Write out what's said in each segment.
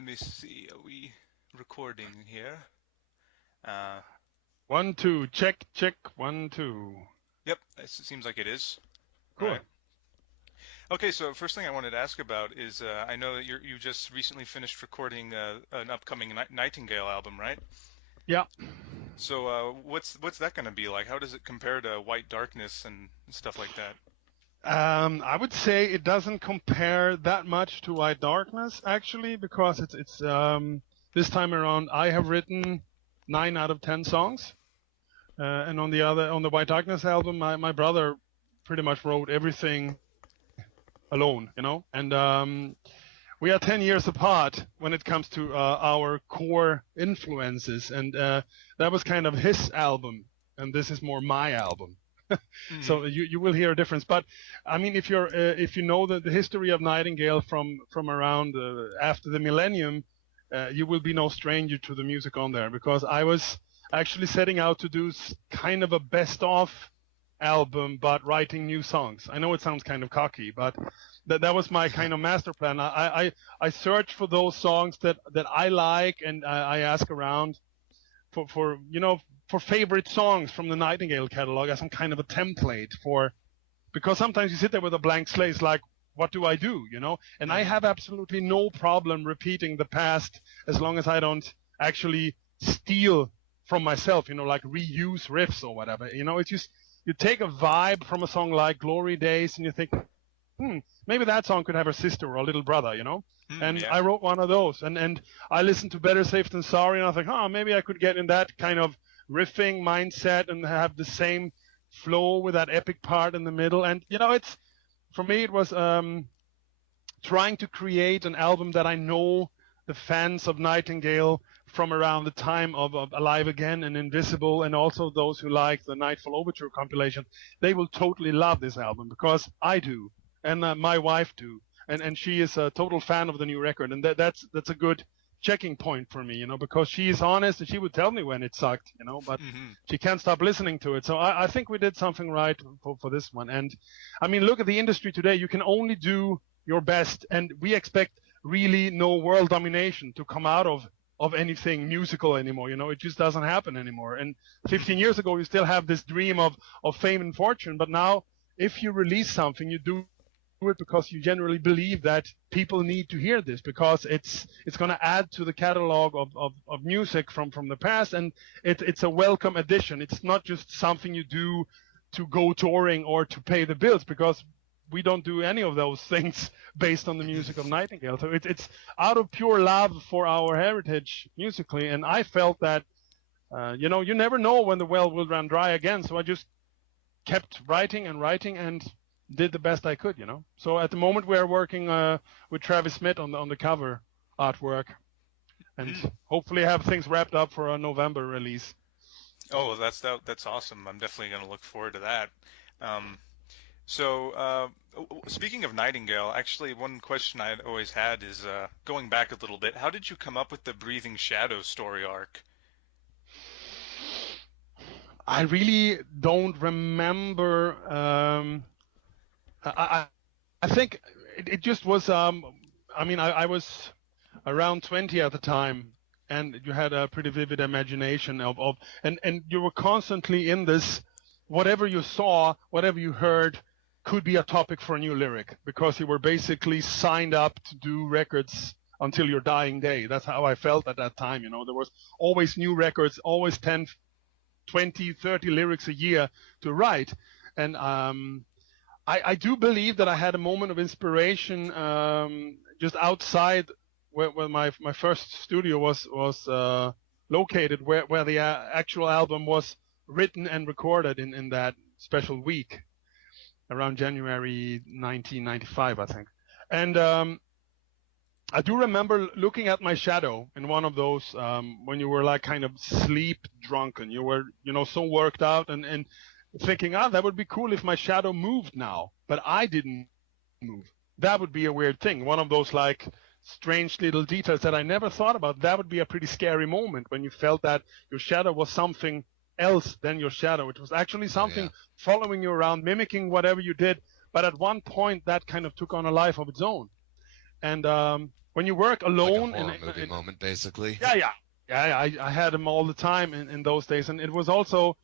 let me see. Are we recording here? 1, 2, check, 1, 2. Yep, it seems like it is. Cool. Right. Okay, so first thing I wanted to ask about is I know that you just recently finished recording an upcoming Nightingale album, right? Yeah. So what's that going to be like? How does it compare to White Darkness and stuff like that? I would say it doesn't compare that much to White Darkness, actually, because it's this time around I have written 9 out of 10 songs, and on the White Darkness album, my brother pretty much wrote everything alone, and we are 10 years apart when it comes to our core influences, and that was kind of his album, and this is more my album. Mm-hmm. So you will hear a difference. But I mean, if you know the history of Nightingale from around after the millennium, you will be no stranger to the music on there, because I was actually setting out to do kind of a best of album, but writing new songs. I know it sounds kind of cocky, but that was my kind of master plan. I search for those songs that I like, and I ask around for favorite songs from the Nightingale catalog as some kind of a template because sometimes you sit there with a blank slate, it's like, what do I do, And I have absolutely no problem repeating the past as long as I don't actually steal from myself, like reuse riffs or whatever. It's just, you take a vibe from a song like Glory Days and you think, maybe that song could have a sister or a little brother, and yeah. I wrote one of those, and I listened to Better Safe Than Sorry, and I think, maybe I could get in that kind of riffing mindset and have the same flow with that epic part in the middle. And it's, for me, it was trying to create an album that I know the fans of Nightingale from around the time of Alive Again and Invisible, and also those who like the Nightfall Overture compilation, they will totally love this album, because I do, and my wife do, and she is a total fan of the new record, and that's a good checking point for me, because she is honest and she would tell me when it sucked, but she can't stop listening to it. So I think we did something right for this one. And I mean, look at the industry today. You can only do your best, and we expect really no world domination to come out of anything musical anymore. It just doesn't happen anymore. And 15 years ago, you still have this dream of fame and fortune, but now if you release something, you do it because you generally believe that people need to hear this, because it's going to add to the catalog of music from the past, and it's a welcome addition. It's not just something you do to go touring or to pay the bills, because we don't do any of those things based on the music of Nightingale. So it's out of pure love for our heritage musically, and I felt that you never know when the well will run dry again. So I just kept writing and did the best I could, So at the moment we're working with Travis Smith on the cover artwork, and hopefully have things wrapped up for a November release. Oh, that's awesome. I'm definitely going to look forward to that. So speaking of Nightingale, actually one question I'd always had is going back a little bit, how did you come up with the Breathing Shadow story arc? I really don't remember. I think it just was. I mean, I was around 20 at the time, and you had a pretty vivid imagination and you were constantly in this. Whatever you saw, whatever you heard, could be a topic for a new lyric, because you were basically signed up to do records until your dying day. That's how I felt at that time. There was always new records, always 10, 20, 30 lyrics a year to write, and I do believe that I had a moment of inspiration just outside where my first studio was located, where the actual album was written and recorded in that special week around January 1995, I think. And I do remember looking at my shadow in one of those when you were like kind of sleep drunken. You were so worked out and thinking, that would be cool if my shadow moved now, but I didn't move. That would be a weird thing. One of those like strange little details that I never thought about. That would be a pretty scary moment when you felt that your shadow was something else than your shadow. It was actually something following you around, mimicking whatever you did. But at one point, that kind of took on a life of its own. And when you work Like a alone horror movie moment, basically. I had them all the time in those days. And it was also,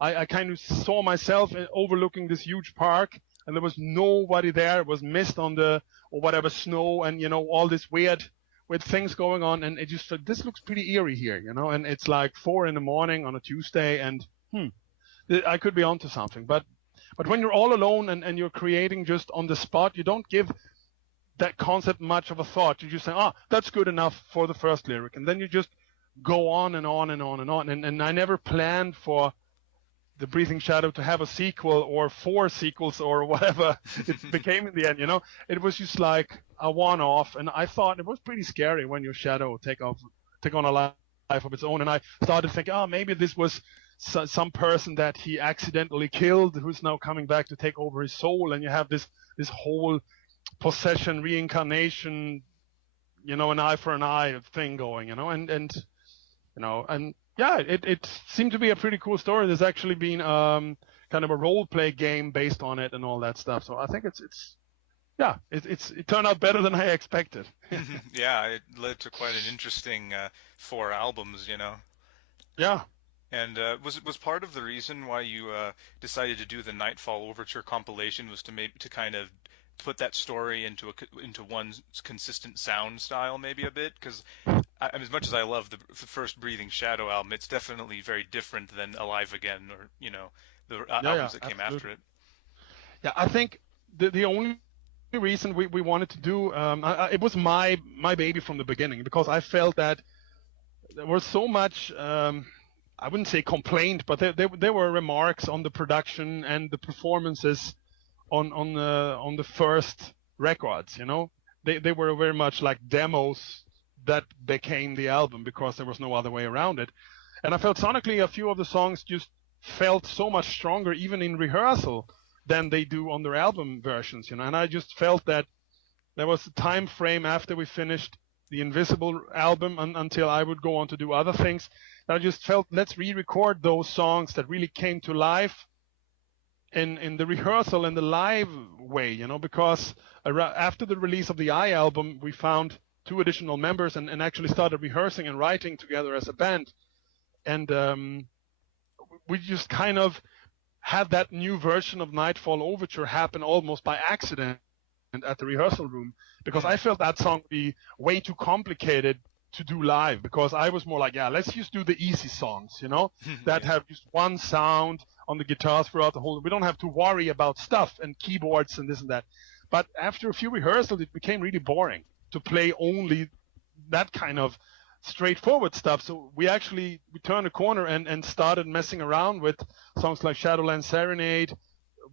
I kind of saw myself overlooking this huge park, and there was nobody there. It was mist on the, or whatever, snow, and, you know, all this weird things going on. And it just, this looks pretty eerie here, you know, and it's like 4 a.m. on a Tuesday, and I could be onto something. But when you're all alone and you're creating just on the spot, you don't give that concept much of a thought. You just say, oh, that's good enough for the first lyric. And then you just go on and on and on and on. And I never planned for The Breathing Shadow to have a sequel or 4 sequels or whatever it became in the end, you know. It was just like a one-off. And I thought it was pretty scary when your shadow take on a life of its own. And I started thinking, oh, maybe this was some person that he accidentally killed who's now coming back to take over his soul. And you have this whole possession, reincarnation, you know, an eye for an eye thing going, you know, and you know, and yeah, it seemed to be a pretty cool story. There's actually been kind of a role play game based on it and all that stuff. So I think it turned out better than I expected. Yeah, it led to quite an interesting 4 albums, you know. Yeah. And was part of the reason why you decided to do the Nightfall Overture compilation was to kind of put that story into one consistent sound style, maybe a bit? Because as much as I love the first Breathing Shadow album, it's definitely very different than Alive Again, or, you know, the albums that came after it. Yeah, I think the only reason we wanted to do it was my baby from the beginning, because I felt that there was so much I wouldn't say complaint, but there were remarks on the production and the performances on the first records, you know. They were very much like demos that became the album, because there was no other way around it. And I felt sonically a few of the songs just felt so much stronger even in rehearsal than they do on their album versions, you know. And I just felt that there was a time frame after we finished the Invisible album until I would go on to do other things. And I just felt, let's re-record those songs that really came to life in the rehearsal and the live way, you know, because after the release of the I album, we found 2 additional members and actually started rehearsing and writing together as a band. And we just kind of had that new version of Nightfall Overture happen almost by accident at the rehearsal room, because I felt that song would be way too complicated to do live, because I was more like, yeah, let's just do the easy songs, you know, that have just one sound on the guitars throughout the whole. We don't have to worry about stuff and keyboards and this and that. But after a few rehearsals, it became really boring to play only that kind of straightforward stuff. So we turned a corner and started messing around with songs like Shadowland Serenade. It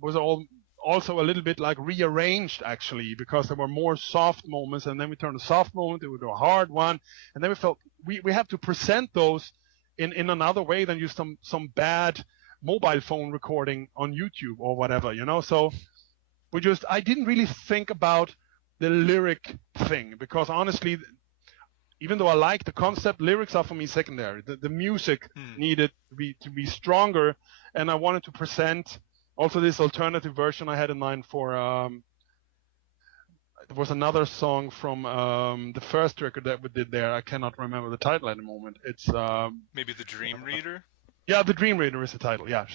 was also a little bit like rearranged, actually, because there were more soft moments, and then we turned a soft moment into a hard one, and then we felt we have to present those in another way than just some bad mobile phone recording on YouTube or whatever, you know. So I didn't really think about the lyric thing, because honestly, even though I like the concept, lyrics are for me secondary. The music needed to be stronger, and I wanted to present also this alternative version I had in mind for. There was another song from the first record that we did there. I cannot remember the title at the moment. It's maybe The Dream Reader. Yeah, The Dream Reader is the title. Yeah,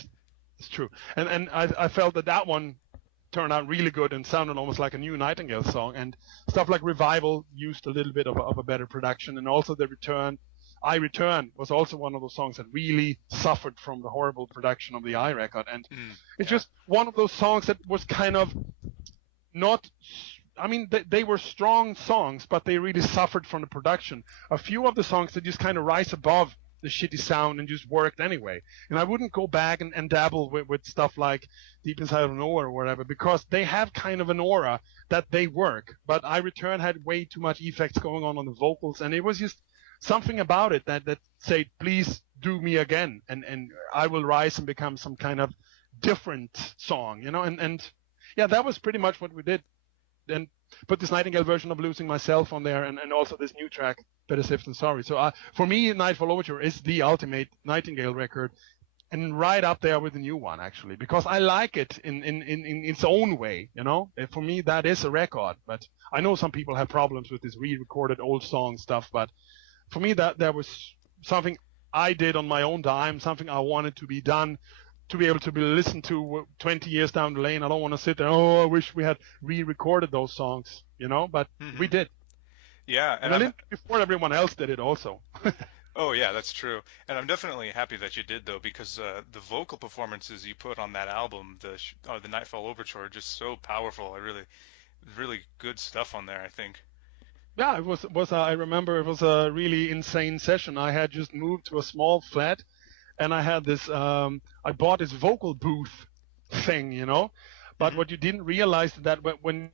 it's true. And I felt that one turned out really good and sounded almost like a new Nightingale song. And stuff like Revival used a little bit of a better production, and also The Return. I Return was also one of those songs that really suffered from the horrible production of the I record. And it's just one of those songs that was kind of not, I mean, they were strong songs, but they really suffered from the production. A few of the songs that just kind of rise above the shitty sound and just worked anyway. And I wouldn't go back and dabble with stuff like Deep Inside of Nowhere or whatever, because they have kind of an aura that they work. But I Return had way too much effects going on the vocals, and it was just something about it that said, please do me again, and I will rise and become some kind of different song, you know. And yeah, that was pretty much what we did. And put this Nightingale version of Losing Myself on there, and also this new track, Better Safe Than Sorry. So for me, Nightfall Overture is the ultimate Nightingale record, and right up there with the new one, actually, because I like it in its own way, you know. For me, that is a record, but I know some people have problems with this re-recorded old song stuff, but for me, that was something I did on my own dime, something I wanted to be done, to be able to be listened to 20 years down the lane. I don't want to sit there, oh, I wish we had re-recorded those songs, you know, but we did. Yeah, And I listened before everyone else did it also. Oh yeah, that's true. And I'm definitely happy that you did though, because the vocal performances you put on that album, the Nightfall Overture, are just so powerful. Really good stuff on there, I think. Yeah, it was I remember it was a really insane session. I had just moved to a small flat, and I had this I bought this vocal booth thing, you know. But what you didn't realize is that when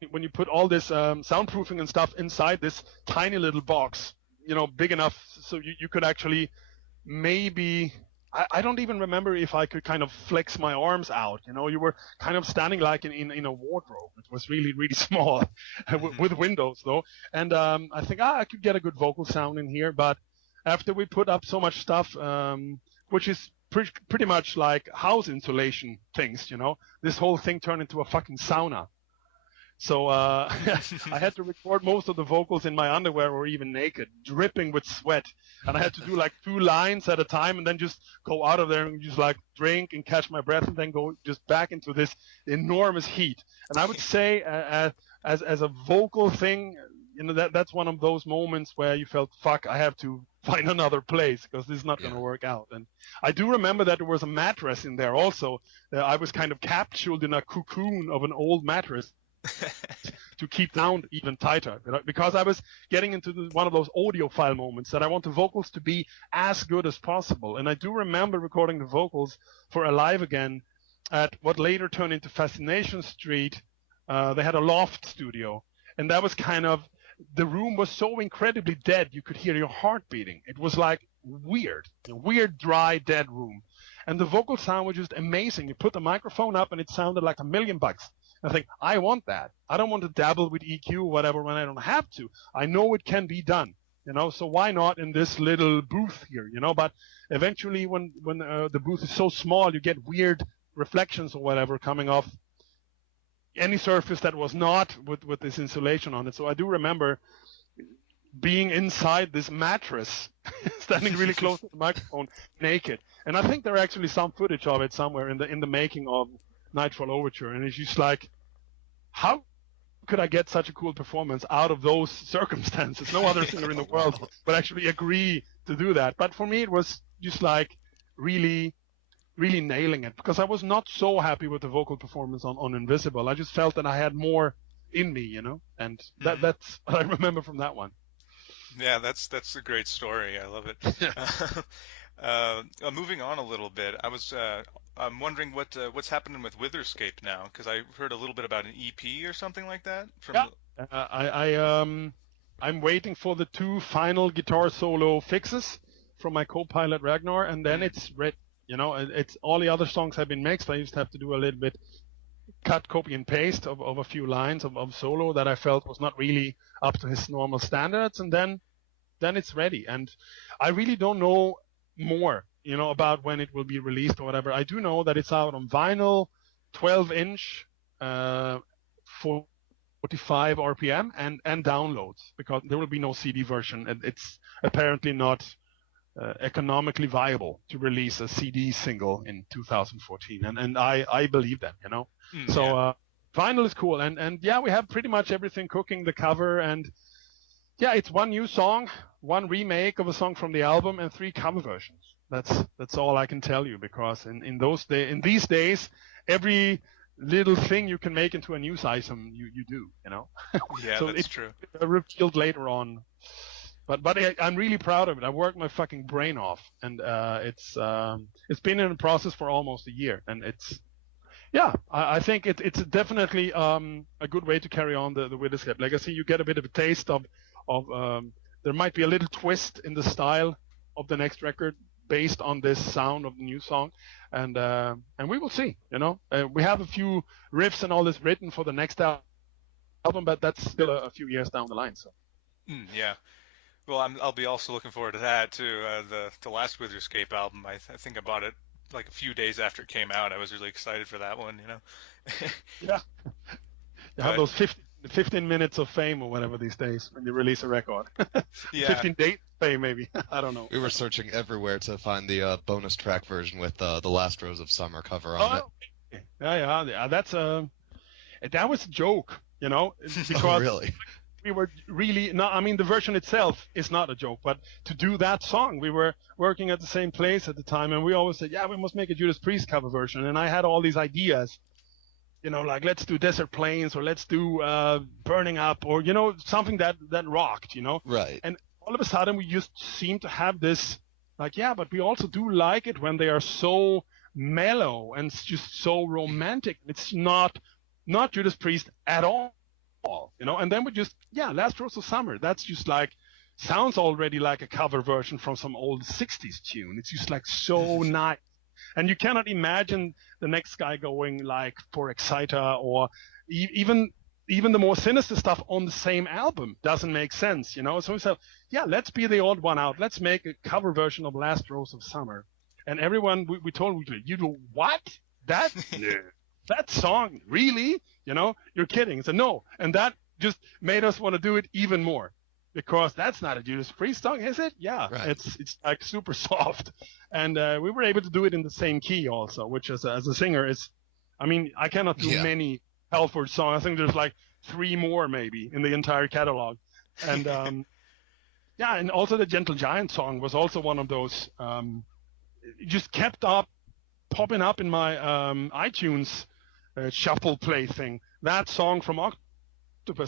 you put all this soundproofing and stuff inside this tiny little box, you know, big enough so you could actually maybe, I don't even remember if I could kind of flex my arms out. You know, you were kind of standing like in a wardrobe. It was really, really small with windows though. And I think I could get a good vocal sound in here. But after we put up so much stuff, which is pretty much like house insulation things, you know, this whole thing turned into a fucking sauna. So I had to record most of the vocals in my underwear or even naked, dripping with sweat. And I had to do like 2 lines at a time and then just go out of there and just like drink and catch my breath and then go just back into this enormous heat. And I would say as a vocal thing, you know, that's one of those moments where you felt, fuck, I have to find another place because this is not going to work out. And I do remember that there was a mattress in there also. I was kind of capsuled in a cocoon of an old mattress to keep sound even tighter, because I was getting into one of those audiophile moments that I want the vocals to be as good as possible. And I do remember recording the vocals for Alive Again at what later turned into Fascination Street. They had a loft studio, and that was kind of, the room was so incredibly dead you could hear your heart beating. It was like weird, dry, dead room. And the vocal sound was just amazing. You put the microphone up and it sounded like $1,000,000. I think, I want that. I don't want to dabble with EQ or whatever when I don't have to. I know it can be done, you know, so why not in this little booth here, you know? But eventually when the booth is so small, you get weird reflections or whatever coming off any surface that was not with this insulation on it. So I do remember being inside this mattress, standing really close to the microphone, naked. And I think there are actually some footage of it somewhere in the making of Nightfall Overture, and it's just like, how could I get such a cool performance out of those circumstances? No other singer in the world would actually agree to do that. But for me, it was just like really, really nailing it, because I was not so happy with the vocal performance on Invisible. I just felt that I had more in me, you know, and that's what I remember from that one. Yeah, that's a great story. I love it. Moving on a little bit, I'm wondering what's happening with Witherscape now, because I heard a little bit about an EP or something like that. I'm waiting for the 2 final guitar solo fixes from my co-pilot Ragnar, and then it's ready. You know, it's all the other songs have been mixed. I used to have to do a little bit cut, copy, and paste of a few lines of solo that I felt was not really up to his normal standards, and then it's ready. And I really don't know more, you know, about when it will be released or whatever. I do know that it's out on vinyl, 12-inch, 45 RPM, and downloads, because there will be no CD version, and it's apparently not economically viable to release a CD single in 2014, and I believe that, you know. So vinyl is cool, and yeah, we have pretty much everything cooking, the cover, and yeah, it's 1 new song, 1 remake of a song from the album, and 3 cover versions. That's all I can tell you, because in these days, every little thing you can make into a news item, you do, you know. Yeah, so that's true. Revealed later on. But I'm really proud of it. I worked my fucking brain off, and it's been in the process for almost a year, and I think it's definitely a good way to carry on the Witherscape legacy. You get a bit of a taste of there might be a little twist in the style of the next record based on this sound of the new song, and we will see. You know, we have a few riffs and all this written for the next album, but that's still a few years down the line. So. Yeah. Well, I'll be also looking forward to that too. The last Witherscape album, I think I bought it like a few days after it came out. I was really excited for that one, you know. Yeah. You have But those 15 minutes of fame or whatever these days when you release a record. yeah, 15 days of fame, maybe. I don't know. We were searching everywhere to find the bonus track version with the Last Rose of Summer cover on it. Oh, yeah. That was a joke, you know, Oh, because really? we were really not. I mean, the version itself is not a joke, but to do that song, we were working at the same place at the time, and we always said, yeah, we must make a Judas Priest cover version. And I had all these ideas, you know, like let's do Desert Plains or let's do Burning Up or, you know, something that rocked, you know. Right. And all of a sudden we just seem to have this, like, yeah, but we also do like it when they are so mellow and just so romantic. It's not Judas Priest at all, you know. And then we just, yeah, Last Rose of Summer. That's just like, sounds already like a cover version from some old 60s tune. It's just like so nice. And you cannot imagine the next guy going like for Exciter or even the more sinister stuff on the same album. Doesn't make sense, you know. So we said, yeah, let's be the odd one out. Let's make a cover version of Last Rose of Summer. And everyone, we told, you do what? That that song, really? You know, you're kidding. He said, no. And that just made us want to do it even more. Because that's not a Judas Priest song, is it? Yeah, Right. It's like super soft, and we were able to do it in the same key also, which as a singer is, I mean, I cannot do many Halford songs. I think there's like 3 more maybe in the entire catalog, and yeah, and also the Gentle Giant song was also one of those. It just kept popping up in my iTunes shuffle play thing. That song from Octopus.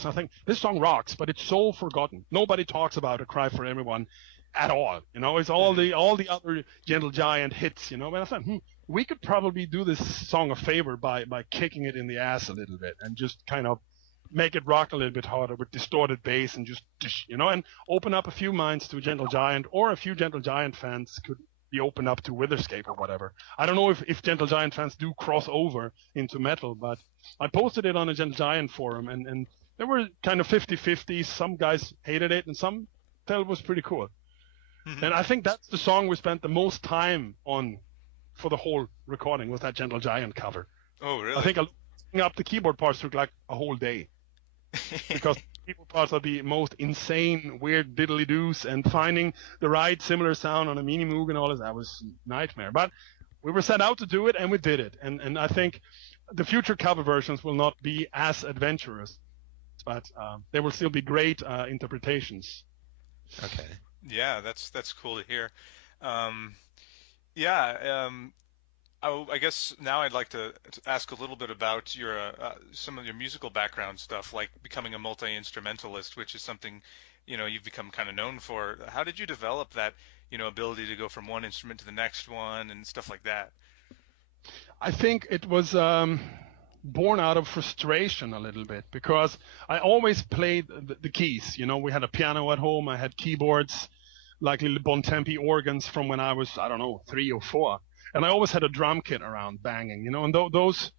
I think this song rocks, but it's so forgotten. Nobody talks about A Cry for Everyone at all. You know, it's all the other Gentle Giant hits. You know, but I thought, we could probably do this song a favor by kicking it in the ass a little bit and just kind of make it rock a little bit harder with distorted bass and just, you know, and open up a few minds to Gentle Giant, or a few Gentle Giant fans could be open up to Witherscape or whatever. I don't know if Gentle Giant fans do cross over into metal, but I posted it on a Gentle Giant forum, and there were kind of 50-50. Some guys hated it, and some felt it was pretty cool. And I think that's the song we spent the most time on for the whole recording, was that Gentle Giant cover. Oh, really? I think looking up the keyboard parts took like a whole day. Because the keyboard parts are the most insane, weird diddly-doos, and finding the right similar sound on a Mini Moog and all of that was a nightmare. But we were set out to do it, and we did it. And I think the future cover versions will not be as adventurous, but they will still be great interpretations. Okay. Yeah, that's cool to hear. I guess now I'd like to ask a little bit about your some of your musical background stuff, like becoming a multi-instrumentalist, which is something, you know, you've become kind of known for. How did you develop that, you know, ability to go from one instrument to the next one and stuff like that? I think it was born out of frustration a little bit, because I always played the keys. You know, we had a piano at home. I had keyboards, like little Bontempi organs from when I was, I don't know, 3 or 4. And I always had a drum kit around banging, you know, and those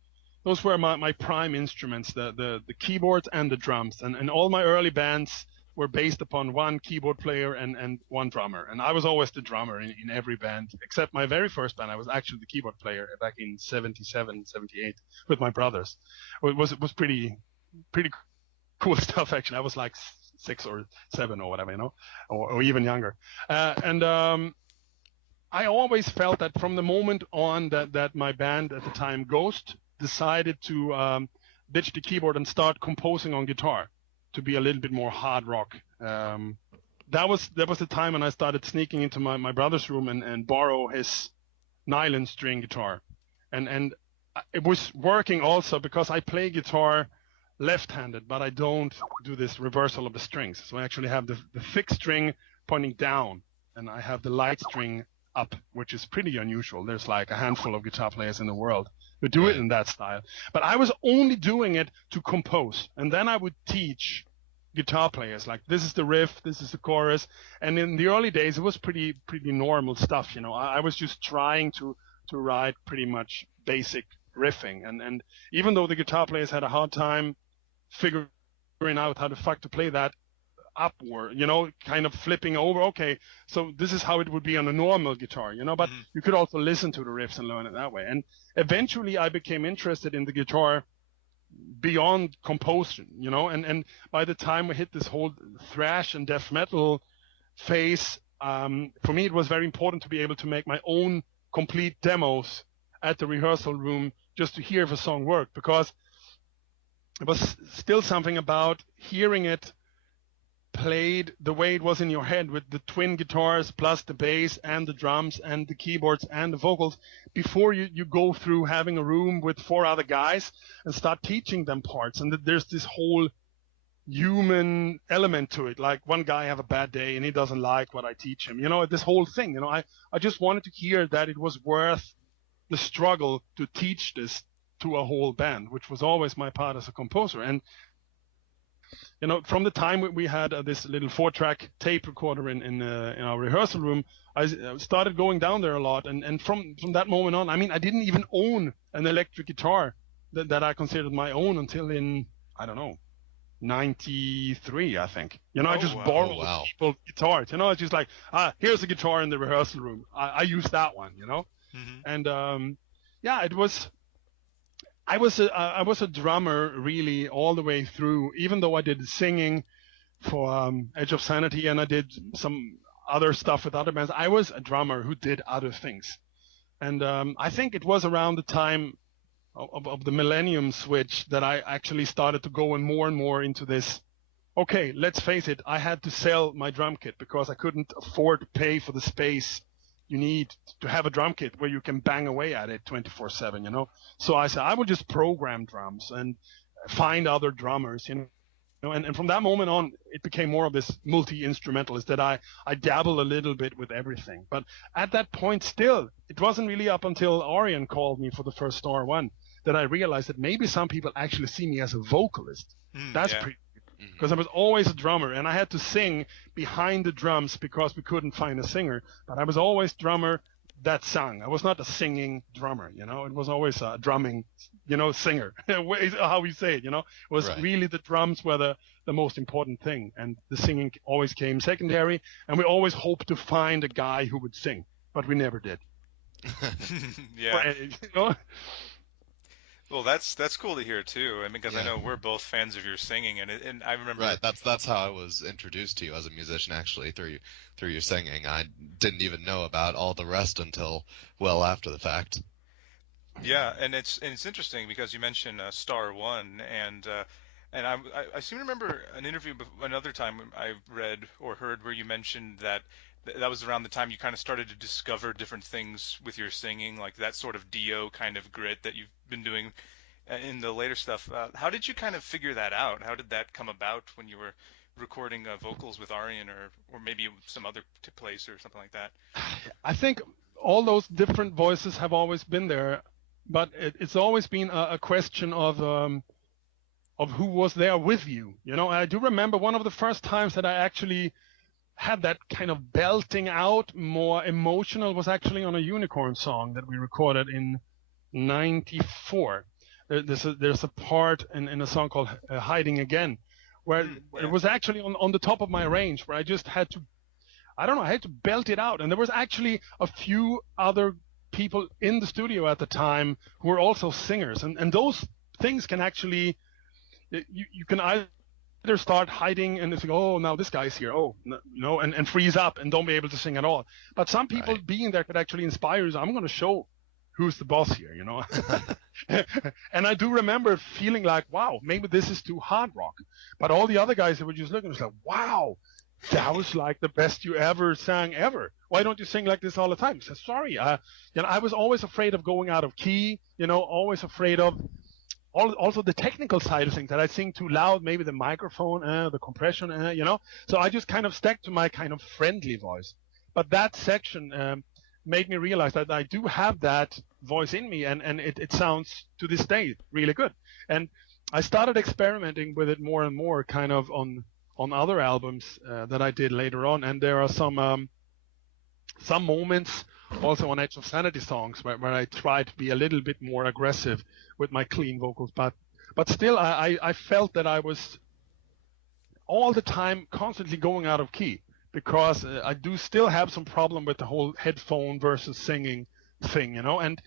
were my prime instruments, the keyboards and the drums. And all my early bands were based upon one keyboard player and one drummer. And I was always the drummer in every band, except my very first band. I was actually the keyboard player back in 77, 78 with my brothers. It was pretty cool stuff, actually. I was like 6 or 7 or whatever, you know, or even younger. I always felt that from the moment on that my band at the time, Ghost, decided to ditch the keyboard and start composing on guitar to be a little bit more hard rock. That was the time when I started sneaking into my brother's room and borrow his nylon string guitar. And it was working also because I play guitar left-handed, but I don't do this reversal of the strings. So I actually have the thick string pointing down, and I have the light string up, which is pretty unusual. There's like a handful of guitar players in the world who do it in that style. But I was only doing it to compose. And then I would teach guitar players, like, this is the riff, this is the chorus. And in the early days, it was pretty normal stuff, you know. I was just trying to write pretty much basic riffing. And even though the guitar players had a hard time figuring out how the fuck to play that, upward, kind of flipping over. Okay, so this is how it would be on a normal guitar, but you could also listen to the riffs and learn it that way. And eventually I became interested in the guitar beyond composition, and by the time we hit this whole thrash and death metal phase, for me it was very important to be able to make my own complete demos at the rehearsal room just to hear if a song worked, because it was still something about hearing it played the way it was in your head, with the twin guitars plus the bass and the drums and the keyboards and the vocals, before you go through having a room with 4 other guys and start teaching them parts. And there's this whole human element to it. Like, one guy have a bad day and he doesn't like what I teach him, this whole thing. I just wanted to hear that it was worth the struggle to teach this to a whole band, which was always my part as a composer. And from the time we had this little 4-track tape recorder in our rehearsal room, I started going down there a lot. And from that moment on, I didn't even own an electric guitar that I considered my own until in, I don't know, 93, I think. I just borrowed people's guitars. It's just like, here's a guitar in the rehearsal room. I use that one, And it was... I was a drummer really all the way through, even though I did singing for Edge of Sanity and I did some other stuff with other bands. I was a drummer who did other things. And I think it was around the time of the millennium switch that I actually started to go more and more into this. Okay, let's face it, I had to sell my drum kit because I couldn't afford to pay for the space you need to have a drum kit where you can bang away at it 24/7, So I said I would just program drums and find other drummers, And from that moment on, it became more of this multi-instrumentalist that I dabble a little bit with everything. But at that point, still, it wasn't really up until Arian called me for the first Star One that I realized that maybe some people actually see me as a vocalist. That's pretty. Because I was always a drummer, and I had to sing behind the drums because we couldn't find a singer. But I was always drummer that sang. I was not a singing drummer, It was always a drumming, singer. How we say it, It was really the drums were the most important thing, and the singing always came secondary. And we always hoped to find a guy who would sing, but we never did. Well, that's cool to hear too. Because I know we're both fans of your singing, and I remember. Right, that's how I was introduced to you as a musician, actually, through your singing. I didn't even know about all the rest until well after the fact. Yeah, and it's interesting because you mentioned Star One, and I seem to remember an interview another time I read or heard where you mentioned that was around the time you kind of started to discover different things with your singing, like that sort of Dio kind of grit that you've been doing in the later stuff. How did you kind of figure that out? How did that come about when you were recording vocals with Arian or maybe some other place or something like that? I think all those different voices have always been there, but it's always been a question of who was there with you. I do remember one of the first times that I actually had that kind of belting out, more emotional, was actually on a Unicorn song that we recorded in 94. There's a part in a song called Hiding Again, where it was actually on the top of my range, where I just had to, I had to belt it out. And there was actually a few other people in the studio at the time who were also singers. And those things can actually, you can either start hiding and think, oh, now this guy's here, and freeze up and don't be able to sing at all. But some people being there could actually inspire you. I'm going to show who's the boss here, And I do remember feeling like, wow, maybe this is too hard rock. But all the other guys that were just looking, was like, wow, that was like the best you ever sang ever. Why don't you sing like this all the time? I said, sorry. I was always afraid of going out of key, always afraid of also the technical side of things, that I sing too loud, maybe the microphone, the compression, So I just kind of stuck to my kind of friendly voice. But that section made me realize that I do have that voice in me, and it sounds to this day really good. And I started experimenting with it more and more, kind of on other albums that I did later on. And there are some moments also on Edge of Sanity songs where I try to be a little bit more aggressive with my clean vocals, but still I felt that I all the time constantly going out of key, because I do still have some problem with the whole headphone versus singing thing, and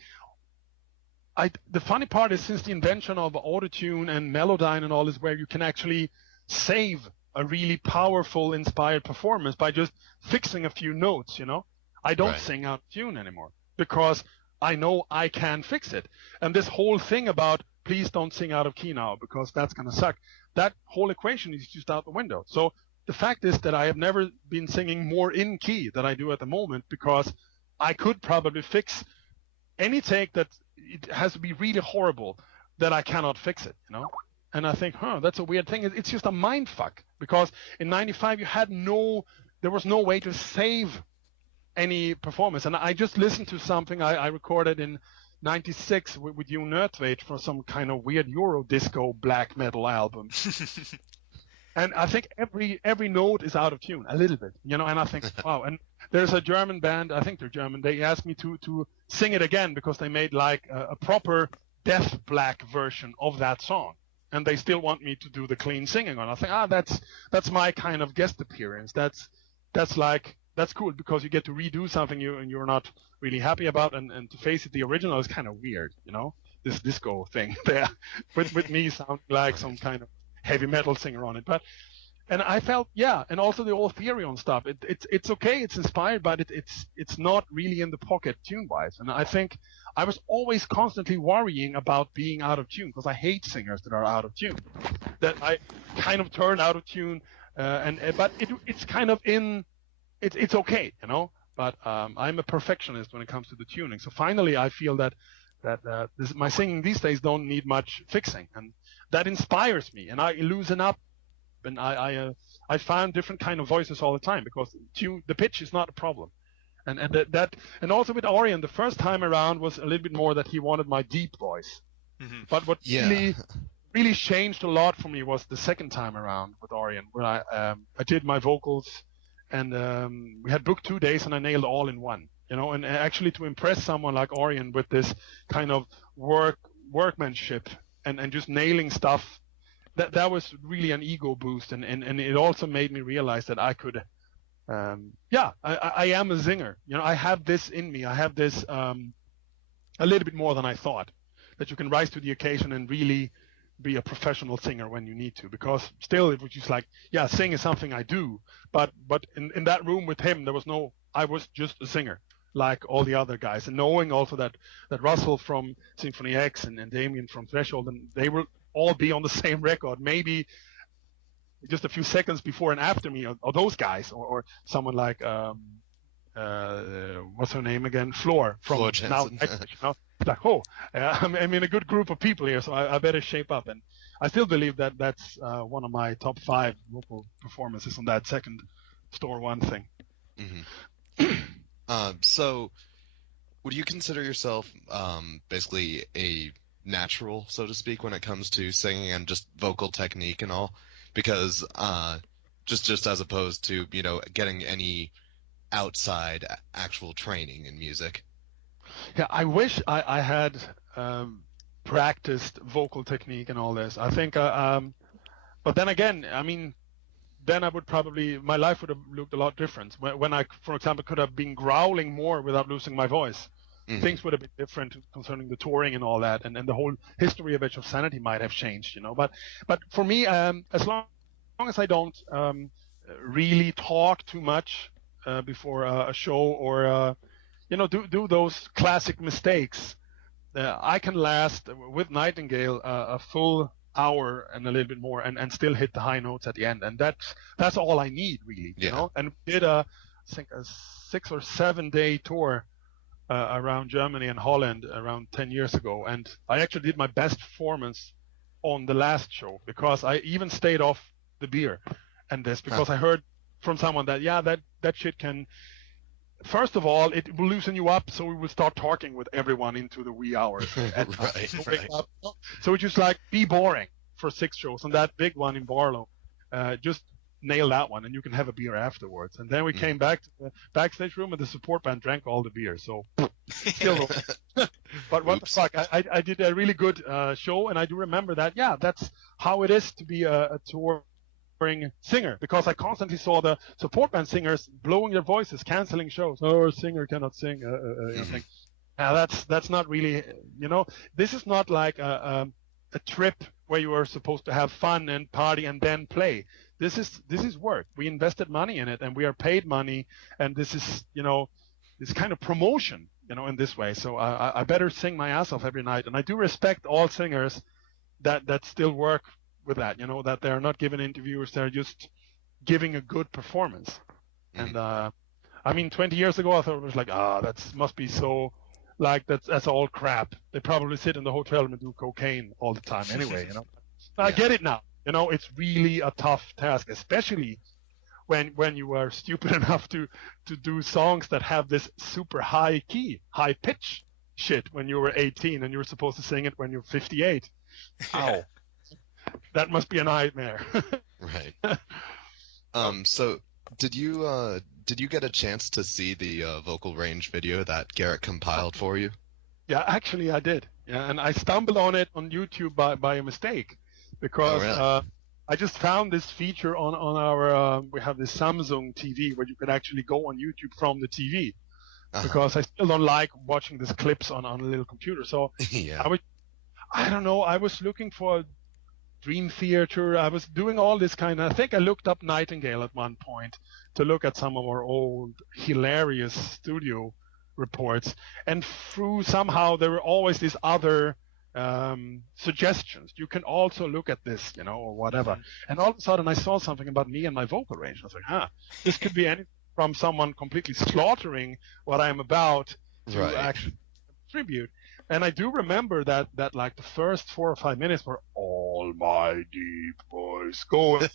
the funny part is, since the invention of autotune and Melodyne and all this, where you can actually save a really powerful, inspired performance by just fixing a few notes, I don't sing out of tune anymore, because I know I can fix it. And this whole thing about please don't sing out of key now because that's going to suck, that whole equation is just out the window. So the fact is that I have never been singing more in key than I do at the moment, because I could probably fix any take that it has to be really horrible that I cannot fix it, And I think, that's a weird thing. It's just a mind fuck, because in '95 there was no way to save any performance. And I just listened to something I recorded in '96 with Jon Nötveit for some kind of weird Euro disco black metal album. And I think every note is out of tune a little bit, and I think, wow. And there's a German band, I think they're German, they asked me to sing it again because they made like a proper death black version of that song. And they still want me to do the clean singing on. I think, that's my kind of guest appearance. That's cool, because you get to redo something you're not really happy about, and to face it, the original is kind of weird, this disco thing there with me sounding like some kind of heavy metal singer on it. And I felt, and also the old Therion stuff, it's okay, it's inspired, but it's not really in the pocket tune-wise. And I think I was always constantly worrying about being out of tune, because I hate singers that are out of tune, that I kind of turn out of tune, but it's kind of it's okay, but I'm a perfectionist when it comes to the tuning. So finally I feel that my singing these days don't need much fixing, and that inspires me, and I loosen up, and I find different kind of voices all the time, because the pitch is not a problem. And also with Orion, the first time around was a little bit more that he wanted my deep voice. Mm-hmm. But what really changed a lot for me was the second time around with Orion, where I did my vocals, and we had booked 2 days, and I nailed all in one. And actually to impress someone like Orion with this kind of workmanship and just nailing stuff, that was really an ego boost, and it also made me realize that I could, I am a singer. I have this in me. I have this a little bit more than I thought, that you can rise to the occasion and really be a professional singer when you need to. Because still, it was just like, sing is something I do, but in that room with him, I was just a singer like all the other guys, and knowing also that Russell from Symphony X and Damien from Threshold, and they will all be on the same record, maybe just a few seconds before and after me, or those guys, or someone like what's her name again, Floor from now. Like, I'm in a good group of people here, so I better shape up. And I still believe that's one of my top 5 vocal performances on that second Store One thing. Mm-hmm. So would you consider yourself basically a natural, so to speak, when it comes to singing and just vocal technique and all? Because just as opposed to, getting any outside actual training in music. Yeah, I wish I had practiced vocal technique and all this. I think, but then again, then I would my life would have looked a lot different. When I, for example, could have been growling more without losing my voice. Mm-hmm. Things would have been different concerning the touring and all that, and the whole history of Edge of Sanity might have changed, But for me, as long as I don't really talk too much before a show, or do those classic mistakes, I can last with Nightingale a full hour and a little bit more, and still hit the high notes at the end, and that's all I need, really. And we did I think a 6 or 7 day tour around Germany and Holland around 10 years ago, and I actually did my best performance on the last show, because I even stayed off the beer and this, because I heard from someone that that shit can, first of all, it will loosen you up, so we will start talking with everyone into the wee hours. Right. So it's just like, be boring for 6 shows, and that big one in Barlow, just nail that one, and you can have a beer afterwards. And then we came back to the backstage room, and the support band drank all the beer. So still, but what the fuck? I did a really good show, and I do remember that. Yeah, that's how it is to be a tour singer, because I constantly saw the support band singers blowing their voices, canceling shows. Oh, our singer cannot sing. Thing. That's not really, this is not like a trip where you are supposed to have fun and party and then play. This is work. We invested money in it, and we are paid money, and this is, this kind of promotion, in this way. So I better sing my ass off every night. And I do respect all singers that still work with that, that they're not giving interviews, they're just giving a good performance. And 20 years ago I thought it was like, that must be so, like that's all crap. They probably sit in the hotel room and do cocaine all the time anyway, I get it now. It's really a tough task, especially when you are stupid enough to do songs that have this super high key, high pitch shit when you were 18 and you were supposed to sing it when you're 58. Ow. That must be a nightmare. Right. So did you get a chance to see the vocal range video that Garric compiled for you? Yeah, actually I did. Yeah, and I stumbled on it on YouTube by a mistake, because I just found this feature on our we have this Samsung TV where you can actually go on YouTube from the TV, because I still don't like watching these clips on a little computer. So yeah. I was looking for Dream Theater. I was doing all this I think I looked up Nightingale at one point to look at some of our old hilarious studio reports, and through somehow there were always these other suggestions. You can also look at this, or whatever. And all of a sudden I saw something about me and my vocal range. I was like, this could be anything from someone completely slaughtering what I'm about to actually contribute. And I do remember that like the first 4 or 5 minutes were all my deep voice going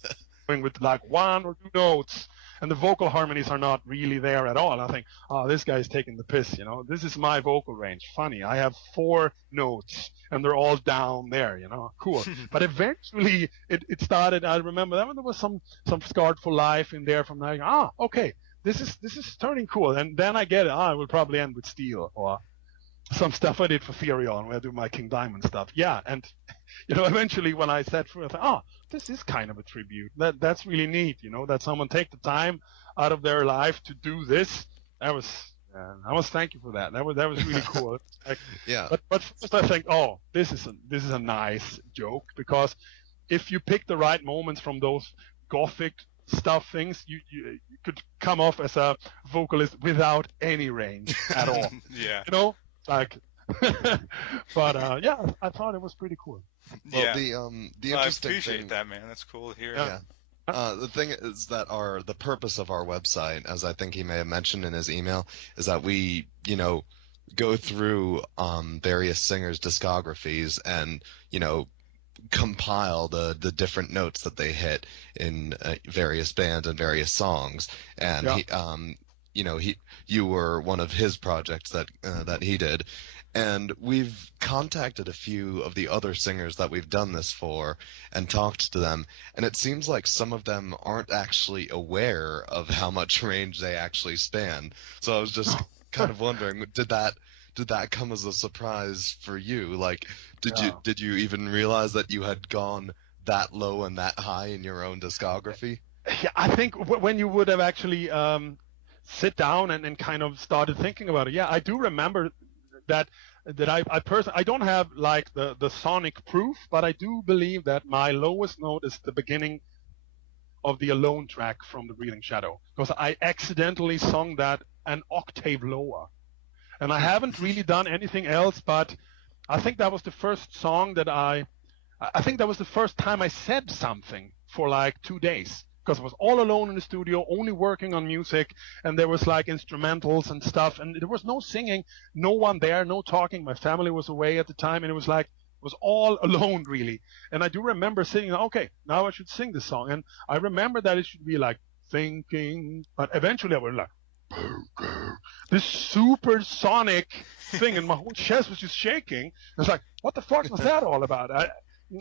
with like 1 or 2 notes, and the vocal harmonies are not really there at all. I think, this guy's taking the piss, This is my vocal range. Funny, I have 4 notes, and they're all down there, Cool. But eventually, it started. I remember that when there was some Scarred for Life in there from like, okay, this is turning cool. And then I get it. I will probably end with Steel or some stuff I did for Therion, where I do my King Diamond stuff. Yeah, and eventually when I sat through, I thought, this is kind of a tribute. That's really neat, that someone take the time out of their life to do this. I must thank you for that. That was really cool. Yeah. But first I think, this is a nice joke, because if you pick the right moments from those gothic stuff things, you could come off as a vocalist without any range at all. Yeah. But I thought it was pretty cool. Well, the interesting I appreciate thing, that, man. That's cool to hear. Yeah. The thing is that the purpose of our website, as I think he may have mentioned in his email, is that we, go through various singers' discographies and, compile the different notes that they hit in various bands and various songs. And you were one of his projects that he did. And we've contacted a few of the other singers that we've done this for and talked to them, and it seems like some of them aren't actually aware of how much range they actually span. So I was just kind of wondering, did that come as a surprise for you? Like, did you even realize that you had gone that low and that high in your own discography? Yeah, I think when you would have actually sit down and kind of started thinking about it, I do remember that I personally, I don't have like the sonic proof, but I do believe that my lowest note is the beginning of the Alone track from The Breathing Shadow, because I accidentally sung that an octave lower, and I haven't really done anything else. But I think that was the first song that I think that was the first time I said something for like 2 days, because I was all alone in the studio, only working on music, and there was like instrumentals and stuff, and there was no singing, no one there, no talking. My family was away at the time, and it was like, it was all alone really. And I do remember sitting, okay, now I should sing this song. And I remember that it should be like thinking, but eventually I was like, this super sonic thing, and my whole chest was just shaking. It's like, what the fuck was that all about?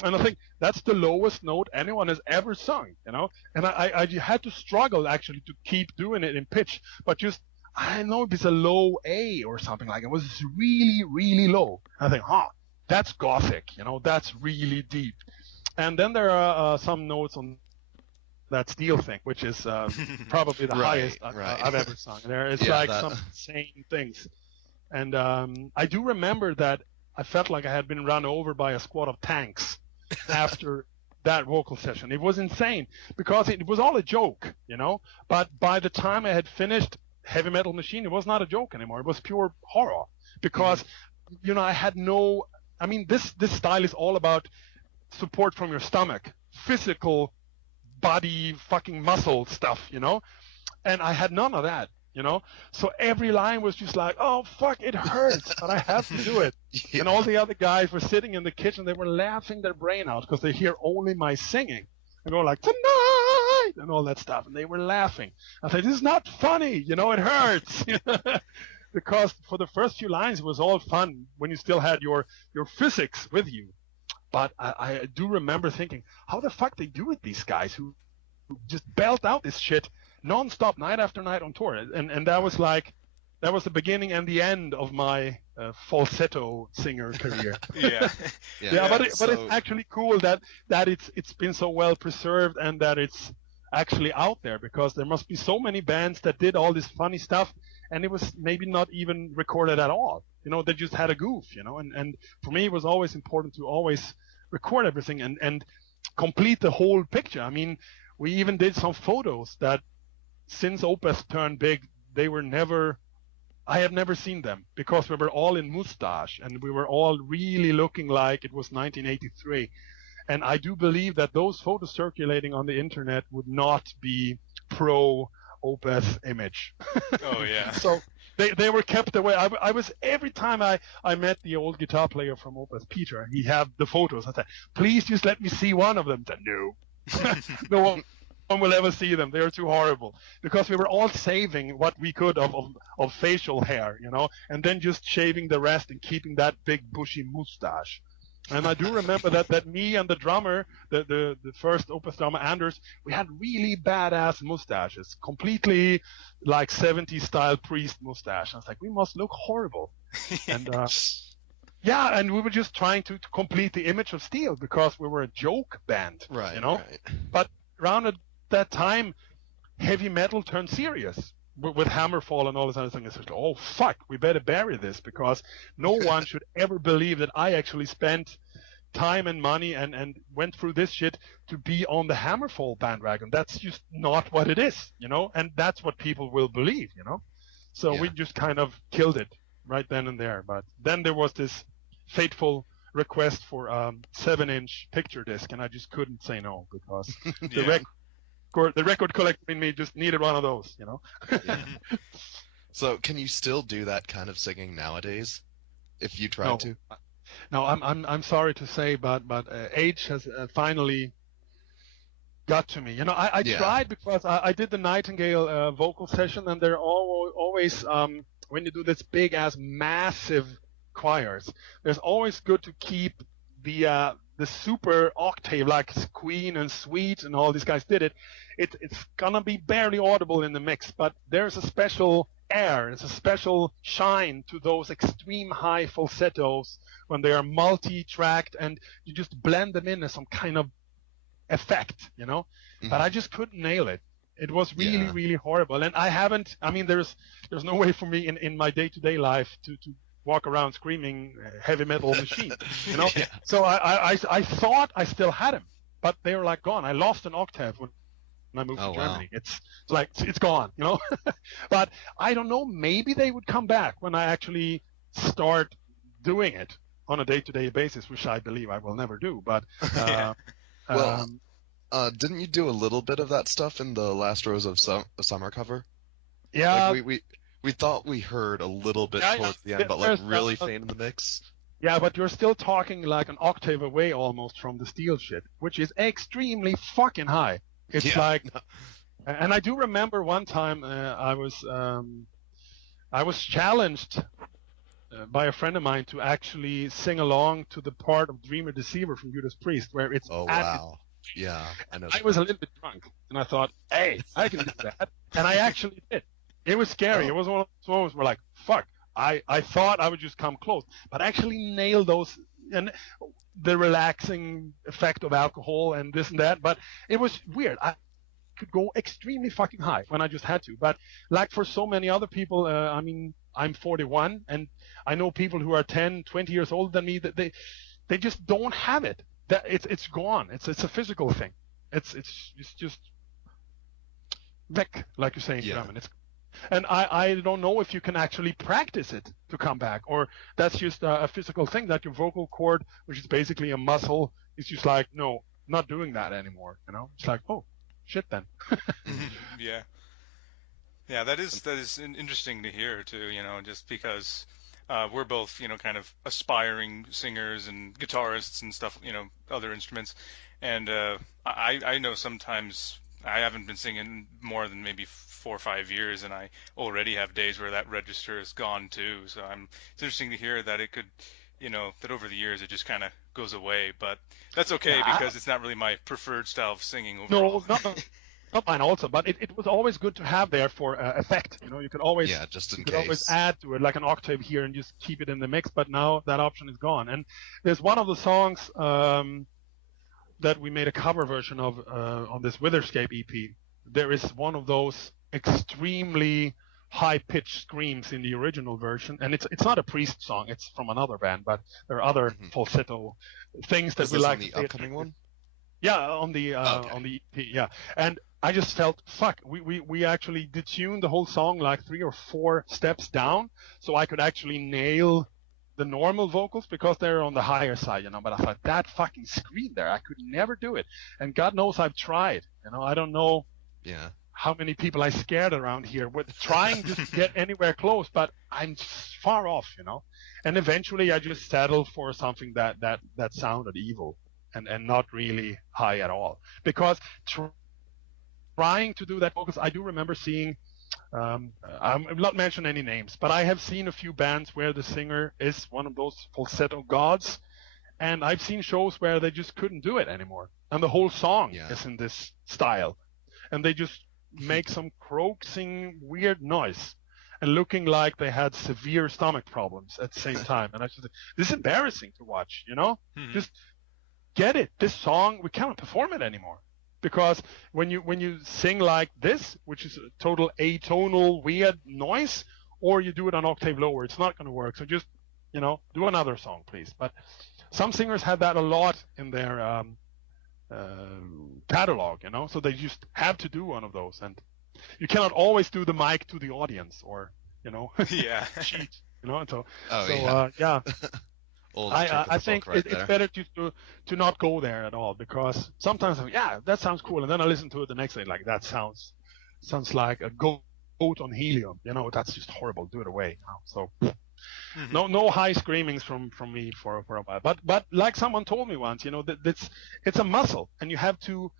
And I think that's the lowest note anyone has ever sung, And I had to struggle actually to keep doing it in pitch, but just, I don't know if it's a low A or something like it. It was really, really low. I think, that's gothic, that's really deep. And then there are some notes on that steel thing, which is probably the highest I've ever sung. There is some insane things. And I do remember that I felt like I had been run over by a squad of tanks after that vocal session. It was insane because it was all a joke, you know. But by the time I had finished Heavy Metal Machine, it was not a joke anymore. It was pure horror because, you know, I had no. I mean, this style is all about support from your stomach, physical body, fucking muscle stuff, you know. And I had none of that, you know. So every line was just like, oh fuck, it hurts, but I have to do it. Yeah. And all the other guys were sitting in the kitchen, they were laughing their brain out because they hear only my singing and go like, tonight, and all that stuff, and they were laughing. I said, this is not funny, you know, it hurts. Because for the first few lines it was all fun when you still had your physics with you. But I do remember thinking, how the fuck they do it, these guys who just belt out this shit non-stop, night after night on tour. And that was the beginning and the end of my falsetto singer career. But it's actually cool that it's been so well preserved and that it's actually out there, because there must be so many bands that did all this funny stuff and it was maybe not even recorded at all. You know, they just had a goof, you know, and for me it was always important to always record everything and complete the whole picture. I mean, we even did some photos that since Opeth turned big, I have never seen them because we were all in mustache and we were all really looking like it was 1983. And I do believe that those photos circulating on the internet would not be pro Opeth image. Oh yeah. So they were kept away. I was, every time I met the old guitar player from Opeth, Peter, he had the photos. I said, please just let me see one of them. I said, no. No one will ever see them. They're too horrible. Because we were all saving what we could of facial hair, you know, and then just shaving the rest and keeping that big bushy mustache. And I do remember that me and the drummer, the first Opeth drummer, Anders, we had really badass mustaches, completely like 70s style Priest mustache. I was like, we must look horrible. And and we were just trying to complete the image of Steel because we were a joke band, you know. Right. But around at that time, heavy metal turned serious with Hammerfall and all this other thing. It's like, oh fuck, we better bury this because no one should ever believe that I actually spent time and money and went through this shit to be on the Hammerfall bandwagon. That's just not what it is, you know, and that's what people will believe, you know. So we just kind of killed it right then and there. But then there was this fateful request for 7-inch picture disc, and I just couldn't say no because the record collector in me just needed one of those, you know. So can you still do that kind of singing nowadays if you tried to? No, I'm sorry to say, but age has finally got to me. You know, I tried because I did the Nightingale vocal session, and they're always when you do this big ass massive choirs, there's always good to keep the super octave like Queen and Sweet and all these guys did it. It's gonna be barely audible in the mix, but there's a special air, there's a special shine to those extreme high falsettos when they are multi-tracked and you just blend them in as some kind of effect, you know. But I just couldn't nail it. It was really, really horrible. And there's no way for me in my day-to-day life to walk around screaming Heavy Metal Machine, you know. So I thought I still had him, but they were like gone. I lost an octave when I moved to Germany. Wow. It's like it's gone, you know. But I don't know. Maybe they would come back when I actually start doing it on a day-to-day basis, which I believe I will never do. But didn't you do a little bit of that stuff in the Last Rose of Summer cover? Yeah. Like we thought we heard a little bit towards the end, but like really faint in the mix. Yeah, but you're still talking like an octave away almost from the Steel shit, which is extremely fucking high. It's and I do remember one time I was challenged by a friend of mine to actually sing along to the part of Dreamer Deceiver from Judas Priest, where it's yeah, I know. I was a little bit drunk, and I thought, hey, I can do that, and I actually did. It was scary. It was one of those moments where like, fuck, I thought I would just come close, but actually nail those and the relaxing effect of alcohol and this and that. But it was weird. could go extremely fucking high when I just had to. But like for so many other people, I mean, I'm 41, and I know people who are 10, 20 years older than me that they just don't have it. That it's gone. It's a physical thing. It's just weg, like you say in German. And I don't know if you can actually practice it to come back, or that's just a physical thing that your vocal cord, which is basically a muscle, is just like, no, not doing that anymore. You know, it's like, oh, shit then. Yeah. Yeah, that is interesting to hear too, you know, just because we're both, you know, kind of aspiring singers and guitarists and stuff, you know, other instruments. And I know sometimes I haven't been singing more than maybe 4 or 5 years, and I already have days where that register is gone too. So it's interesting to hear that it could, you know, that over the years it just kind of goes away. But that's okay because it's not really my preferred style of singing overall. No, not mine also, but it was always good to have there for effect. You know, you could always just in you could case. always add to it like an octave here and just keep it in the mix. But now that option is gone. And there's one of the songs that we made a cover version of on this Witherscape EP. There is one of those extremely high-pitched screams in the original version, and it's not a Priest song. It's from another band, but there are other falsetto things that we like. Is this on the upcoming one? Yeah, on the EP, yeah. And I just felt, fuck, we actually detuned the whole song like 3 or 4 steps down, so I could actually nail the normal vocals because they're on the higher side, you know. But I thought, that fucking scream there, I could never do it. And God knows I've tried, you know. I don't know how many people I scared around here with trying just to get anywhere close, but I'm far off, you know. And eventually I just settled for something that sounded evil and not really high at all. Because trying to do that vocals, I do remember seeing, I'm not mention any names, but I have seen a few bands where the singer is one of those falsetto gods, and I've seen shows where they just couldn't do it anymore, and the whole song is in this style, and they just make some croaking weird noise and looking like they had severe stomach problems at the same time. And I just, this is embarrassing to watch, you know. Just get it. This song, we cannot perform it anymore. Because when you sing like this, which is a total atonal weird noise, or you do it an octave lower, it's not going to work. So just, you know, do another song, please. But some singers have that a lot in their catalog, you know, so they just have to do one of those. And you cannot always do the mic to the audience, or, you know, cheat, you know. So, I think it's better to not go there at all, because sometimes that sounds cool, and then I listen to it the next day like, that sounds like a goat on helium, you know. That's just horrible. Do it away, you know? So no high screamings from me for a while. But like someone told me once, you know, that it's a muscle, and you have to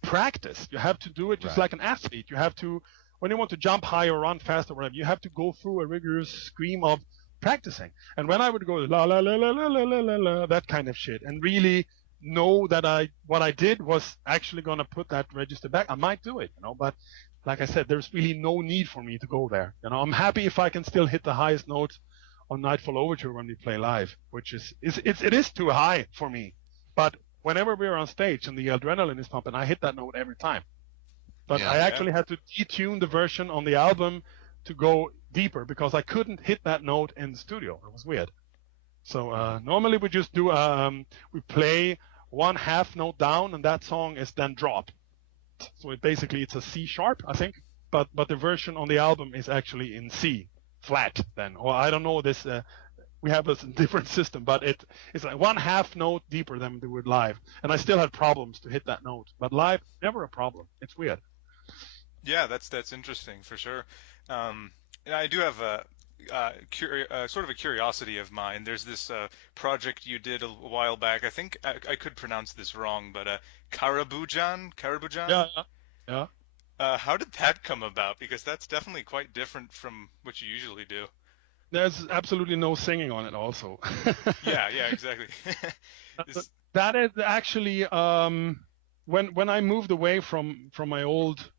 practice. You have to do it just like an athlete. You have to, when you want to jump high or run fast or whatever, you have to go through a rigorous scream of practicing. And when I would go la la la la la la la la, that kind of shit, and really know that what I did was actually going to put that register back, I might do it, you know. But like I said, there's really no need for me to go there, you know. I'm happy if I can still hit the highest note on Nightfall Overture when we play live, which it is too high for me. But whenever we're on stage and the adrenaline is pumping, I hit that note every time. But I actually had to detune the version on the album to go deeper, because I couldn't hit that note in the studio. It was weird. So normally we just do we play 1/2 note down, and that song is then dropped. So it's a C sharp, I think, but the version on the album is actually in C flat then, or I don't know this. We have a different system, but it's like 1/2 note deeper than we do it live, and I still had problems to hit that note. But live, never a problem. It's weird. Yeah, that's interesting for sure. And I do have sort of a curiosity of mine. There's this project you did a while back. I think I could pronounce this wrong, but Karabujan? Yeah. How did that come about? Because that's definitely quite different from what you usually do. There's absolutely no singing on it also. yeah, exactly. That is actually when I moved away from my old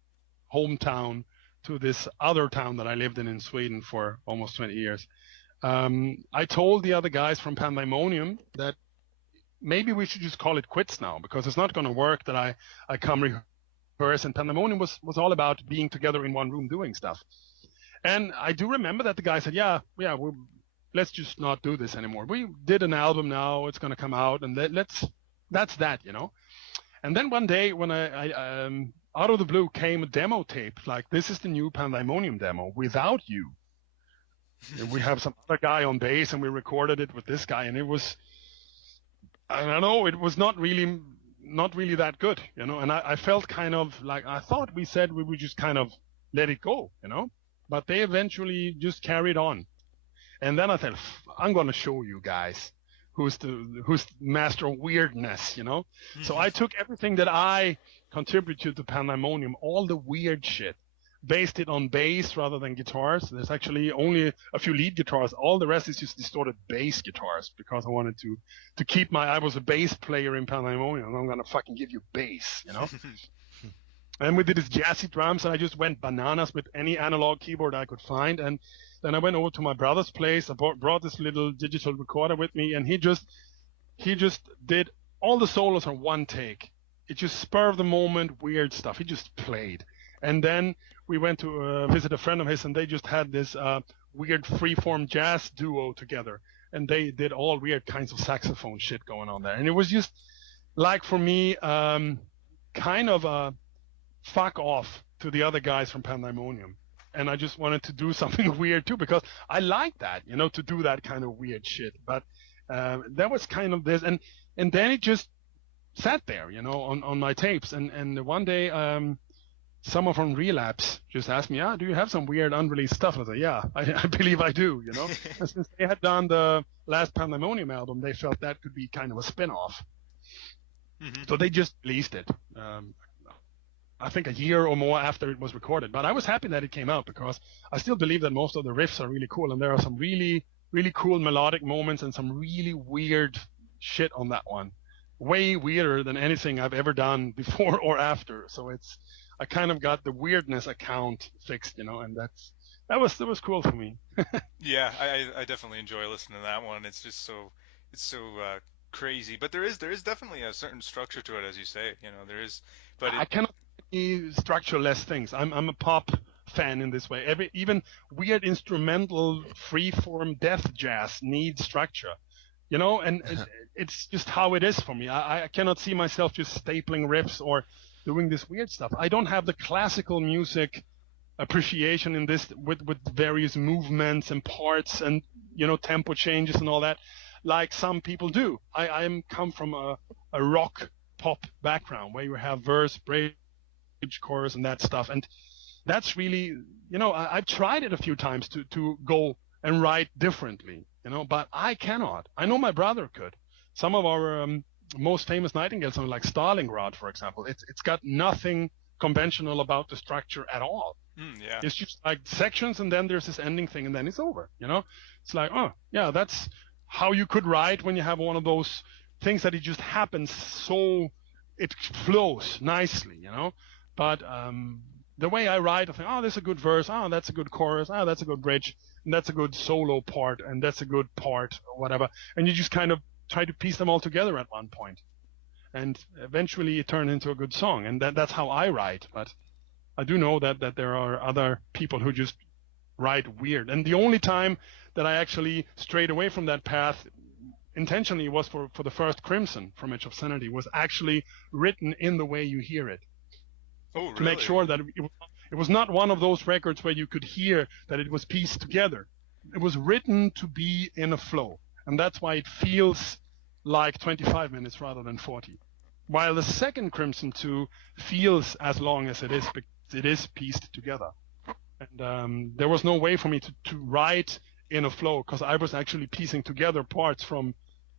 hometown to this other town that I lived in Sweden for almost 20 years. I told the other guys from Pandemonium that maybe we should just call it quits now, because it's not going to work that I come verse, and Pandemonium was all about being together in one room doing stuff. And I do remember that the guy said, let's just not do this anymore. We did an album now, it's going to come out, and that's that, you know. And then one day when I out of the blue came a demo tape, like, this is the new Pandemonium demo without you. We have some other guy on bass, and we recorded it with this guy, and it was, I don't know, it was not really that good, you know. And I felt kind of like, I thought we said we would just kind of let it go, you know. But they eventually just carried on. And then I thought, I'm going to show you guys who's master of weirdness, you know. Mm-hmm. So I took everything that I contributed to Pandemonium, all the weird shit, based it on bass rather than guitars. There's actually only a few lead guitars. All the rest is just distorted bass guitars, because I wanted to keep I was a bass player in Pandemonium, and I'm going to fucking give you bass, you know. And we did this jazzy drums, and I just went bananas with any analog keyboard I could find. And then I went over to my brother's place. I brought this little digital recorder with me, and he just did all the solos on one take. It just spur of the moment, weird stuff. He just played. And then we went to visit a friend of his, and they just had this weird freeform jazz duo together. And they did all weird kinds of saxophone shit going on there. And it was just, like, for me, kind of a fuck off to the other guys from Pandemonium. And I just wanted to do something weird too, because I like that, you know, to do that kind of weird shit. But that was kind of this, and then it just sat there, you know, on my tapes. And one day, someone from Relapse just asked me, do you have some weird unreleased stuff? I said, yeah, I believe I do, you know. And since they had done the last Pandemonium album, they felt that could be kind of a spin-off. Mm-hmm. So they just released it. I think a year or more after it was recorded. But I was happy that it came out, because I still believe that most of the riffs are really cool, and there are some really, really cool melodic moments and some really weird shit on that one. Way weirder than anything I've ever done before or after. So I kind of got the weirdness account fixed, you know, and that was cool for me. Yeah, I definitely enjoy listening to that one. It's just so crazy, but there is definitely a certain structure to it, as you say, you know. There is, but I cannot structureless things. I'm a pop fan in this way. Even weird instrumental freeform death jazz needs structure, you know, and it's just how it is for me. I cannot see myself just stapling riffs or doing this weird stuff. I don't have the classical music appreciation in this with various movements and parts and, you know, tempo changes and all that, like some people do. I come from a rock pop background where you have verse, bridge, chorus, and that stuff, and that's really, you know, I've tried it a few times to go and write differently, you know, but I cannot. I know my brother could. Some of our most famous Nightingale songs, like Stalingrad, for example, it's got nothing conventional about the structure at all. Yeah. It's just like sections, and then there's this ending thing, and then it's over, you know. It's like, oh yeah, that's how you could write when you have one of those things that it just happens, so it flows nicely, you know. But the way I write, I think, oh, that's a good verse, oh, that's a good chorus, oh, that's a good bridge, and that's a good solo part, and that's a good part, or whatever. And you just kind of try to piece them all together at one point. And eventually it turned into a good song, and that's how I write. But I do know that there are other people who just write weird. And the only time that I actually strayed away from that path intentionally was for the first Crimson from Edge of Sanity, was actually written in the way you hear it. Oh, really? To make sure that it was not one of those records where you could hear that it was pieced together. It was written to be in a flow, and that's why it feels like 25 minutes rather than 40. While the second Crimson 2 feels as long as it is, because it is pieced together. And there was no way for me to write in a flow, because I was actually piecing together parts from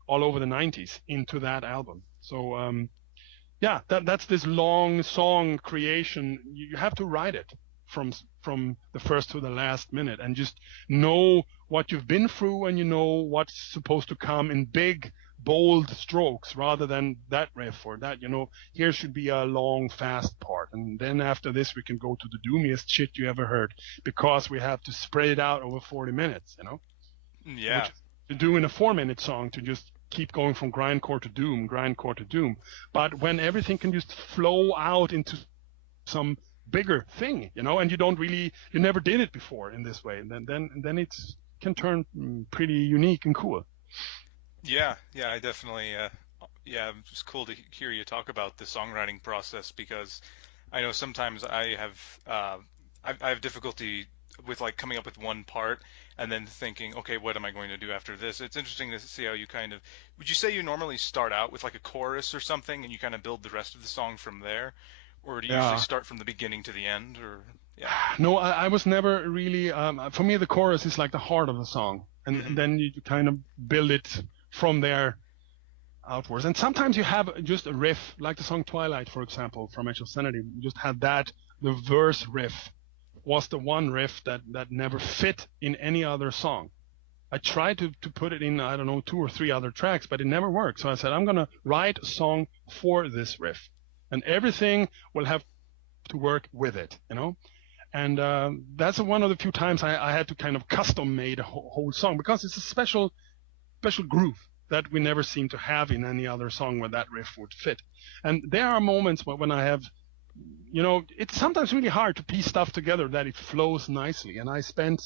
all over the 90s into that album. So yeah, that's this long song creation. You have to write it from the first to the last minute, and just know what you've been through, and you know what's supposed to come in big, bold strokes, rather than that riff or that, you know, here should be a long, fast part, and then after this we can go to the doomiest shit you ever heard, because we have to spread it out over 40 minutes, you know? Yeah. Which to do in a 4-minute song, to just keep going from grindcore to doom. But when everything can just flow out into some bigger thing, and you never did it before in this way, and then it can turn pretty unique and cool. Yeah, I definitely. It's cool to hear you talk about the songwriting process, because I know sometimes I have difficulty with like coming up with one part and then thinking, okay, what am I going to do after this? It's interesting to see how you would you say you normally start out with like a chorus or something and you kind of build the rest of the song from there? Or do you usually start from the beginning to the end? Or No, I was never really. For me, the chorus is like the heart of the song, and then you kind of build it from there outwards. And sometimes you have just a riff, like the song Twilight, for example, from Edge of Sanity. You just had that. The verse riff was the one riff that never fit in any other song. I tried to put it in, I don't know, 2 or 3 other tracks, but it never worked. So I said, I'm going to write a song for this riff, and everything will have to work with it, And that's one of the few times I had to kind of custom made a whole song, because it's a special groove that we never seem to have in any other song where that riff would fit. And there are moments when I have, it's sometimes really hard to piece stuff together that it flows nicely. And I spent,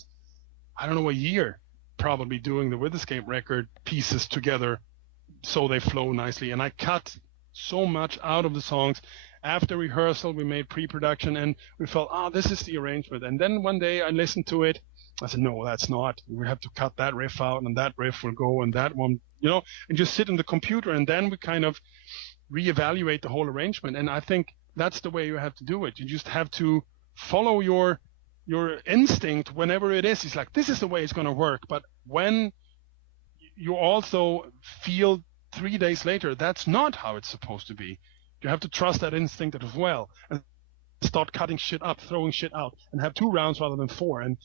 I don't know, a year probably doing the Witherscape record pieces together so they flow nicely. And I cut so much out of the songs. After rehearsal, we made pre-production, and we felt, this is the arrangement. And then one day I listened to it. I said, no, that's not. We have to cut that riff out, and that riff will go, and that one, and just sit in the computer. And then we kind of reevaluate the whole arrangement. And I think that's the way you have to do it. You just have to follow your instinct whenever it is. It's like, this is the way it's going to work. But when you also feel 3 days later, that's not how it's supposed to be, you have to trust that instinct as well, and start cutting shit up, throwing shit out, and have 2 rounds rather than 4, and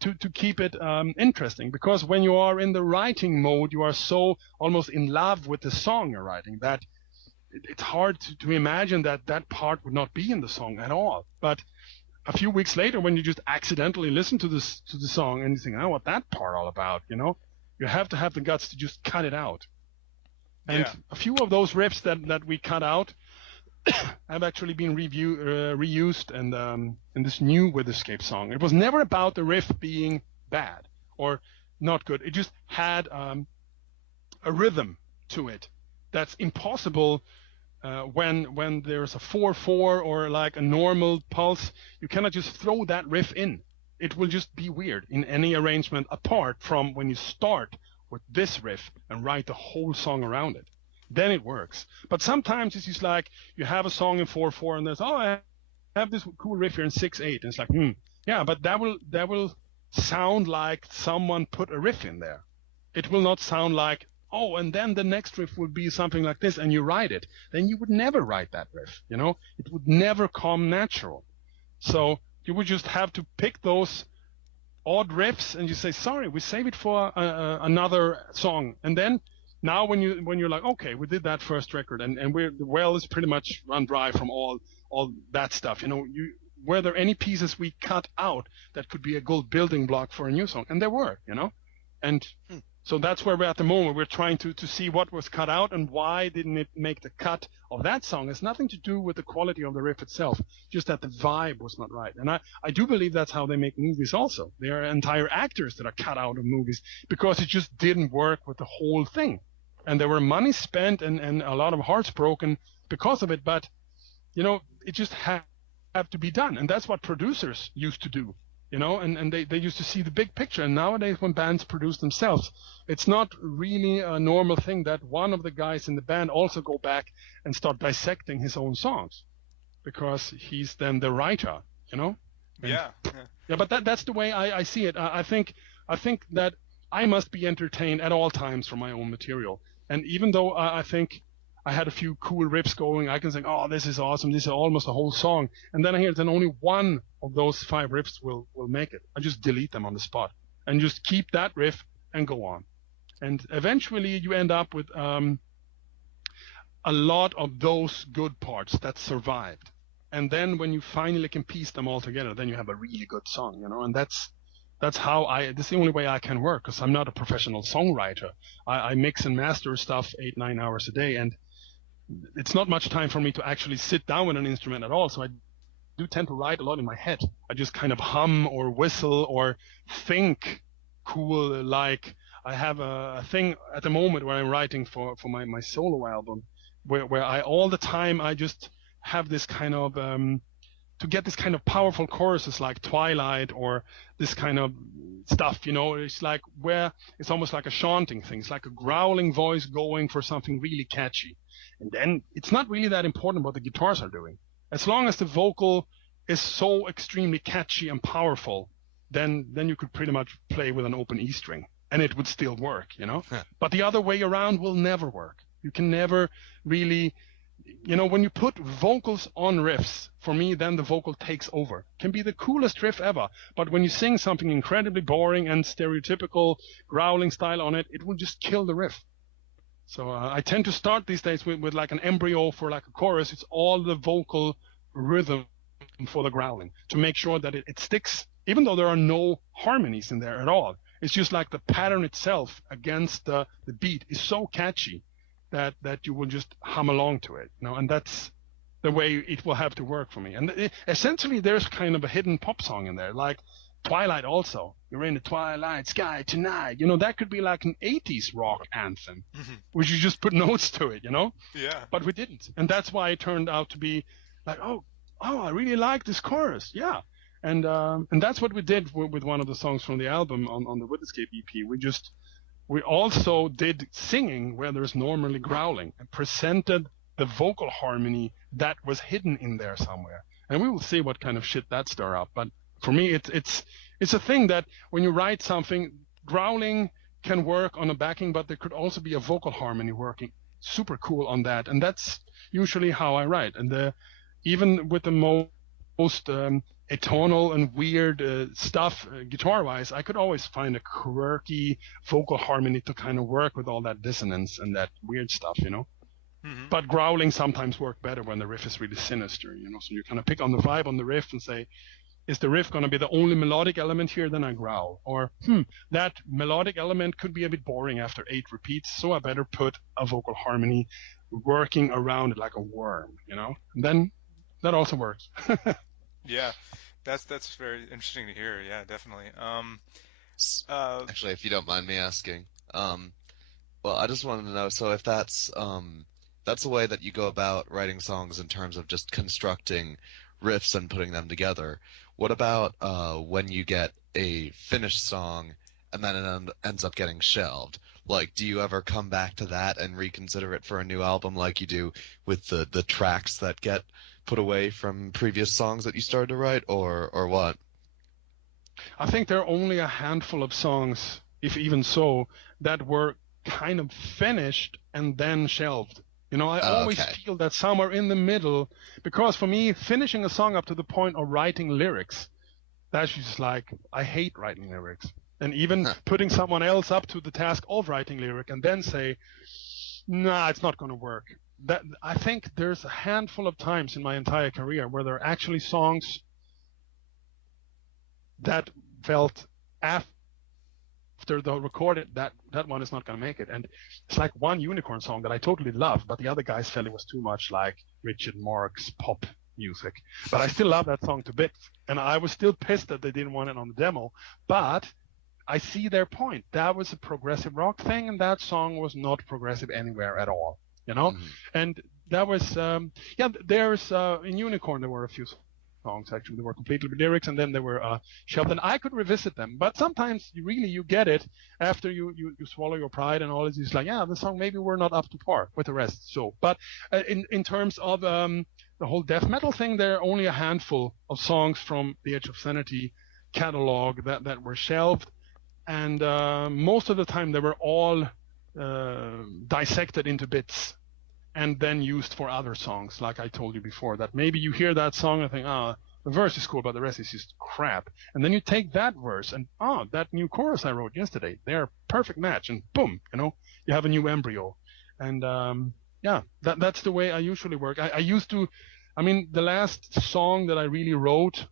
to keep it interesting. Because when you are in the writing mode, you are so almost in love with the song you're writing that it's hard to imagine that part would not be in the song at all. But a few weeks later, when you just accidentally listen to the song and you think, what that part all about, you have to have the guts to just cut it out. And a few of those riffs that we cut out have actually been reused in this new Witherscape song. It was never about the riff being bad or not good. It just had a rhythm to it that's impossible when there's a 4/4 or like a normal pulse. You cannot just throw that riff in. It will just be weird in any arrangement apart from when you start with this riff and write the whole song around it. Then it works. But sometimes it's just like you have a song in 4/4 and there's, I have this cool riff here in 6/8, and it's like, yeah, but that will sound like someone put a riff in there. It will not sound like, and then the next riff will be something like this, and you write it. Then you would never write that riff, It would never come natural. So you would just have to pick those odd riffs, and you say, sorry, we save it for another song. And then now when you're like, okay, we did that first record, and the well is pretty much run dry from all that stuff. Were there any pieces we cut out that could be a good building block for a new song? And there were, And so that's where we're at the moment. We're trying to see what was cut out and why didn't it make the cut of that song. It's nothing to do with the quality of the riff itself, just that the vibe was not right. And I do believe that's how they make movies also. There are entire actors that are cut out of movies because it just didn't work with the whole thing. And there were money spent and a lot of hearts broken because of it. But, it just have to be done. And that's what producers used to do. And they used to see the big picture. And nowadays when bands produce themselves, it's not really a normal thing that one of the guys in the band also go back and start dissecting his own songs, because he's then the writer, Yeah, but that's the way I see it. I think that I must be entertained at all times from my own material. And even though I think I had a few cool riffs going, I can say, this is awesome, this is almost a whole song. And then I hear that only one of those 5 riffs will make it. I just delete them on the spot and just keep that riff and go on. And eventually you end up with a lot of those good parts that survived. And then when you finally can piece them all together, then you have a really good song, And that's how that's the only way I can work, because I'm not a professional songwriter. I mix and master stuff 8-9 hours a day, and it's not much time for me to actually sit down with an instrument at all. So I do tend to write a lot in my head. I just kind of hum or whistle or think cool. Like I have a thing at the moment where I'm writing for my solo album, where I all the time I just have this kind of to get this kind of powerful choruses like Twilight or this kind of stuff, it's like where it's almost like a chanting thing. It's like a growling voice going for something really catchy. And then it's not really that important what the guitars are doing. As long as the vocal is so extremely catchy and powerful, then you could pretty much play with an open E string and it would still work, Huh. But the other way around will never work. You can never really, when you put vocals on riffs, for me, then the vocal takes over. It can be the coolest riff ever, but when you sing something incredibly boring and stereotypical growling style on it, it will just kill the riff. So I tend to start these days with like an embryo for like a chorus. It's all the vocal rhythm for the growling to make sure that it sticks, even though there are no harmonies in there at all. It's just like the pattern itself against the beat is so catchy that you will just hum along to it, and that's the way it will have to work for me. And essentially, there's kind of a hidden pop song in there, like Twilight also. You're in the twilight sky tonight. That could be like an 80s rock anthem, which you just put notes to it, Yeah. But we didn't. And that's why it turned out to be like, oh, I really like this chorus. Yeah. And that's what we did with one of the songs from the album on the Witherscape EP. We also did singing where there's normally growling and presented the vocal harmony that was hidden in there somewhere. And we will see what kind of shit that stir up. But for me, it's a thing that when you write something, growling can work on a backing, but there could also be a vocal harmony working super cool on that. And that's usually how I write. And even with the most atonal and weird stuff guitar-wise, I could always find a quirky vocal harmony to kind of work with all that dissonance and that weird stuff, But growling sometimes work better when the riff is really sinister, So you kind of pick on the vibe on the riff and say, is the riff going to be the only melodic element here? Then I growl. Or, that melodic element could be a bit boring after 8 repeats, so I better put a vocal harmony working around it like a worm, And then that also works. Yeah, that's very interesting to hear. Yeah, definitely. Actually, if you don't mind me asking, well, I just wanted to know, so if that's a way that you go about writing songs in terms of just constructing riffs and putting them together, what about when you get a finished song and then it ends up getting shelved? Like, do you ever come back to that and reconsider it for a new album like you do with the tracks that get put away from previous songs that you started to write, or what? I think there are only a handful of songs, if even so, that were kind of finished and then shelved. I always feel that somewhere in the middle, because for me, finishing a song up to the point of writing lyrics, that's just like, I hate writing lyrics. And even putting someone else up to the task of writing lyric and then say, nah, it's not going to work. That I think there's a handful of times in my entire career where there are actually songs that felt after the recorded that one is not going to make it. And it's like one Unicorn song that I totally love, but the other guys felt it was too much like Richard Marx pop music. But I still love that song to bits. And I was still pissed that they didn't want it on the demo. But I see their point. That was a progressive rock thing, and that song was not progressive anywhere at all. And that was there's in Unicorn there were a few songs actually that were completely with lyrics, and then they were shelved, and I could revisit them. But sometimes you get it after you swallow your pride and all this. It's like, the song maybe we're not up to par with the rest. So, but in terms of the whole death metal thing, there are only a handful of songs from the Edge of Sanity catalog that were shelved, and most of the time they were all dissected into bits and then used for other songs, like I told you before, that maybe you hear that song and think, the verse is cool, but the rest is just crap. And then you take that verse and, that new chorus I wrote yesterday, they're a perfect match, and boom, you have a new embryo. And that's the way I usually work. I used to, the last song that I really wrote,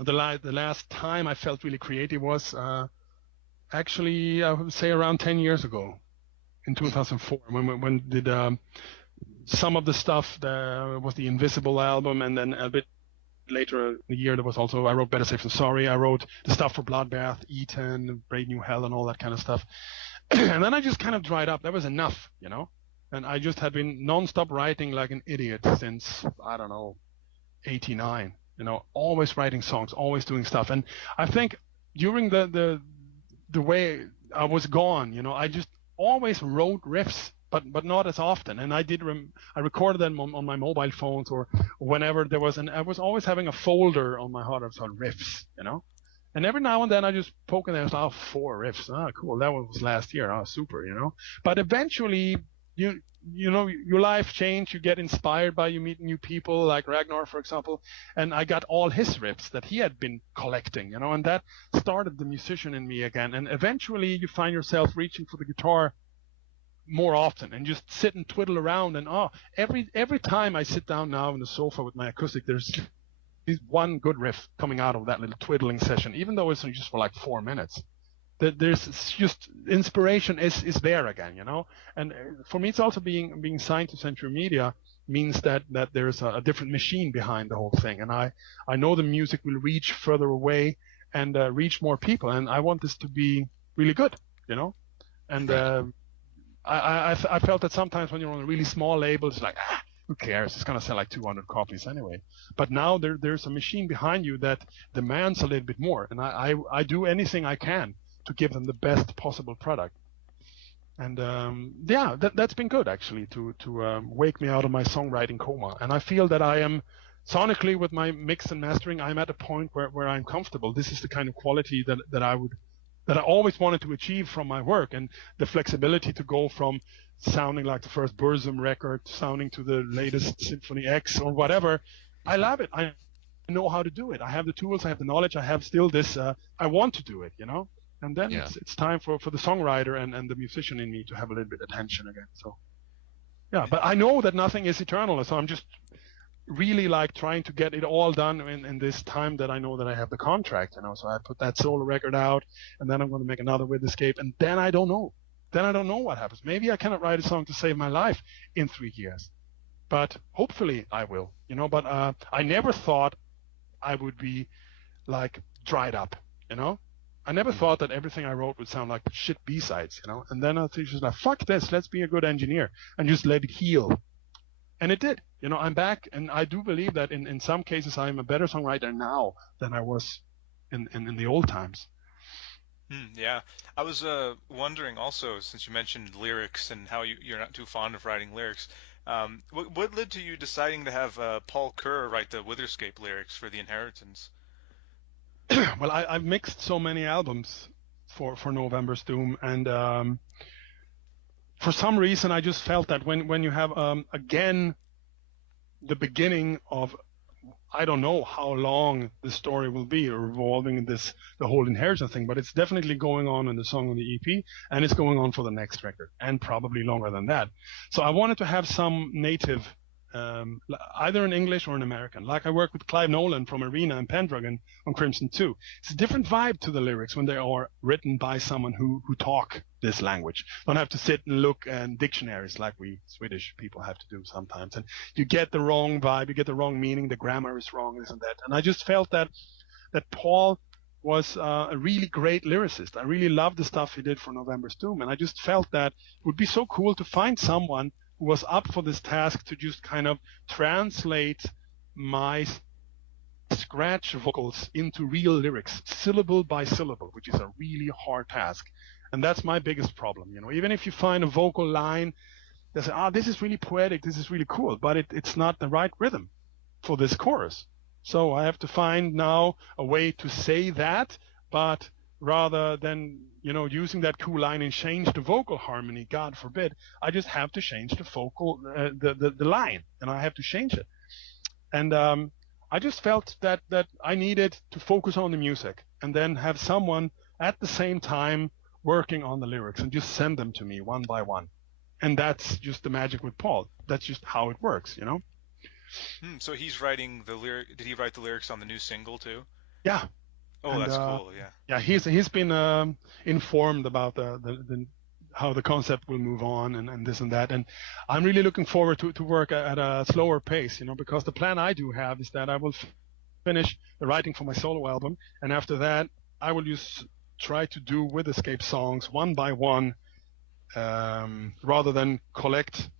the last time I felt really creative was actually, I would say around 10 years ago, in 2004, when did some of the stuff that was the Invisible album, and then a bit later in the year, I wrote Better Safe Than Sorry. I wrote the stuff for Bloodbath, Eaten, Brave New Hell, and all that kind of stuff. And then I just kind of dried up. That was enough, And I just had been nonstop writing like an idiot since, I don't know, 89. Always writing songs, always doing stuff. And I think during the way I was gone, I just always wrote riffs, but not as often. And I recorded them on my mobile phones or whenever there was, and I was always having a folder on my hard drive called riffs, And every now and then I just poke in there, 4 riffs. Cool, that was last year. Super, But eventually, your life change. You get inspired by you meet new people, like Ragnar, for example. And I got all his riffs that he had been collecting, and that started the musician in me again. And eventually, you find yourself reaching for the guitar more often and just sit and twiddle around. And every time I sit down now on the sofa with my acoustic, there's one good riff coming out of that little twiddling session, even though it's just for like 4 minutes. There's just inspiration is there again, And for me, it's also being signed to Century Media means that there's a different machine behind the whole thing, and I know the music will reach further away and reach more people, and I want this to be really good, And I felt that sometimes when you're on a really small label, it's like, who cares? It's going to sell like 200 copies anyway. But now there's a machine behind you that demands a little bit more, and I do anything I can to give them the best possible product. And that's been good actually to wake me out of my songwriting coma. And I feel that I am sonically with my mix and mastering, I'm at a point where I'm comfortable. This is the kind of quality that I always wanted to achieve from my work, and the flexibility to go from sounding like the first Burzum record, sounding to the latest Symphony X or whatever. I love it. I know how to do it. I have the tools, I have the knowledge, I have still this, I want to do it, And then it's time for the songwriter and the musician in me to have a little bit of attention again. So, but I know that nothing is eternal, so I'm just really like trying to get it all done in this time that I know that I have the contract, So I put that solo record out, and then I'm going to make another Witherscape, and then I don't know. Then I don't know what happens. Maybe I cannot write a song to save my life in 3 years, but hopefully I will, But I never thought I would be like dried up, I never thought that everything I wrote would sound like shit B-sides, And then I was just like, fuck this, let's be a good engineer and just let it heal. And it did. I'm back, and I do believe that in some cases I'm a better songwriter now than I was in the old times. Yeah. I was wondering also, since you mentioned lyrics and how you're not too fond of writing lyrics, what led to you deciding to have Paul Kerr write the Witherscape lyrics for The Inheritance? Well, I've mixed so many albums for November's Doom, and for some reason I just felt that when you have again the beginning of, I don't know how long the story will be revolving in the whole inheritance thing, but it's definitely going on in the song on the EP, and it's going on for the next record, and probably longer than that. So I wanted to have some native, either in English or in American. Like I work with Clive Nolan from Arena and Pendragon on Crimson 2. It's a different vibe to the lyrics when they are written by someone who talk this language. Don't have to sit and look in dictionaries like we Swedish people have to do sometimes. And you get the wrong vibe, you get the wrong meaning, the grammar is wrong, this and that. And I just felt that Paul was a really great lyricist. I really loved the stuff he did for November's Doom. And I just felt that it would be so cool to find someone who was up for this task to just kind of translate my scratch vocals into real lyrics, syllable by syllable, which is a really hard task. And that's my biggest problem. Even if you find a vocal line that says, this is really poetic, this is really cool, but it's not the right rhythm for this chorus. So I have to find now a way to say that, but rather than using that cool line and change the vocal harmony, God forbid, I just have to change the vocal, the line, and I have to change it. And I just felt that I needed to focus on the music and then have someone at the same time working on the lyrics and just send them to me one by one. And that's just the magic with Paul. That's just how it works, So he's writing the lyric. Did he write the lyrics on the new single too? Yeah. Oh, and, that's cool. Yeah. Yeah, he's been informed about the how the concept will move on and this and that, and I'm really looking forward to work at a slower pace, because the plan I do have is that I will finish the writing for my solo album, and after that, I will try to do Witherscape songs one by one, rather than collect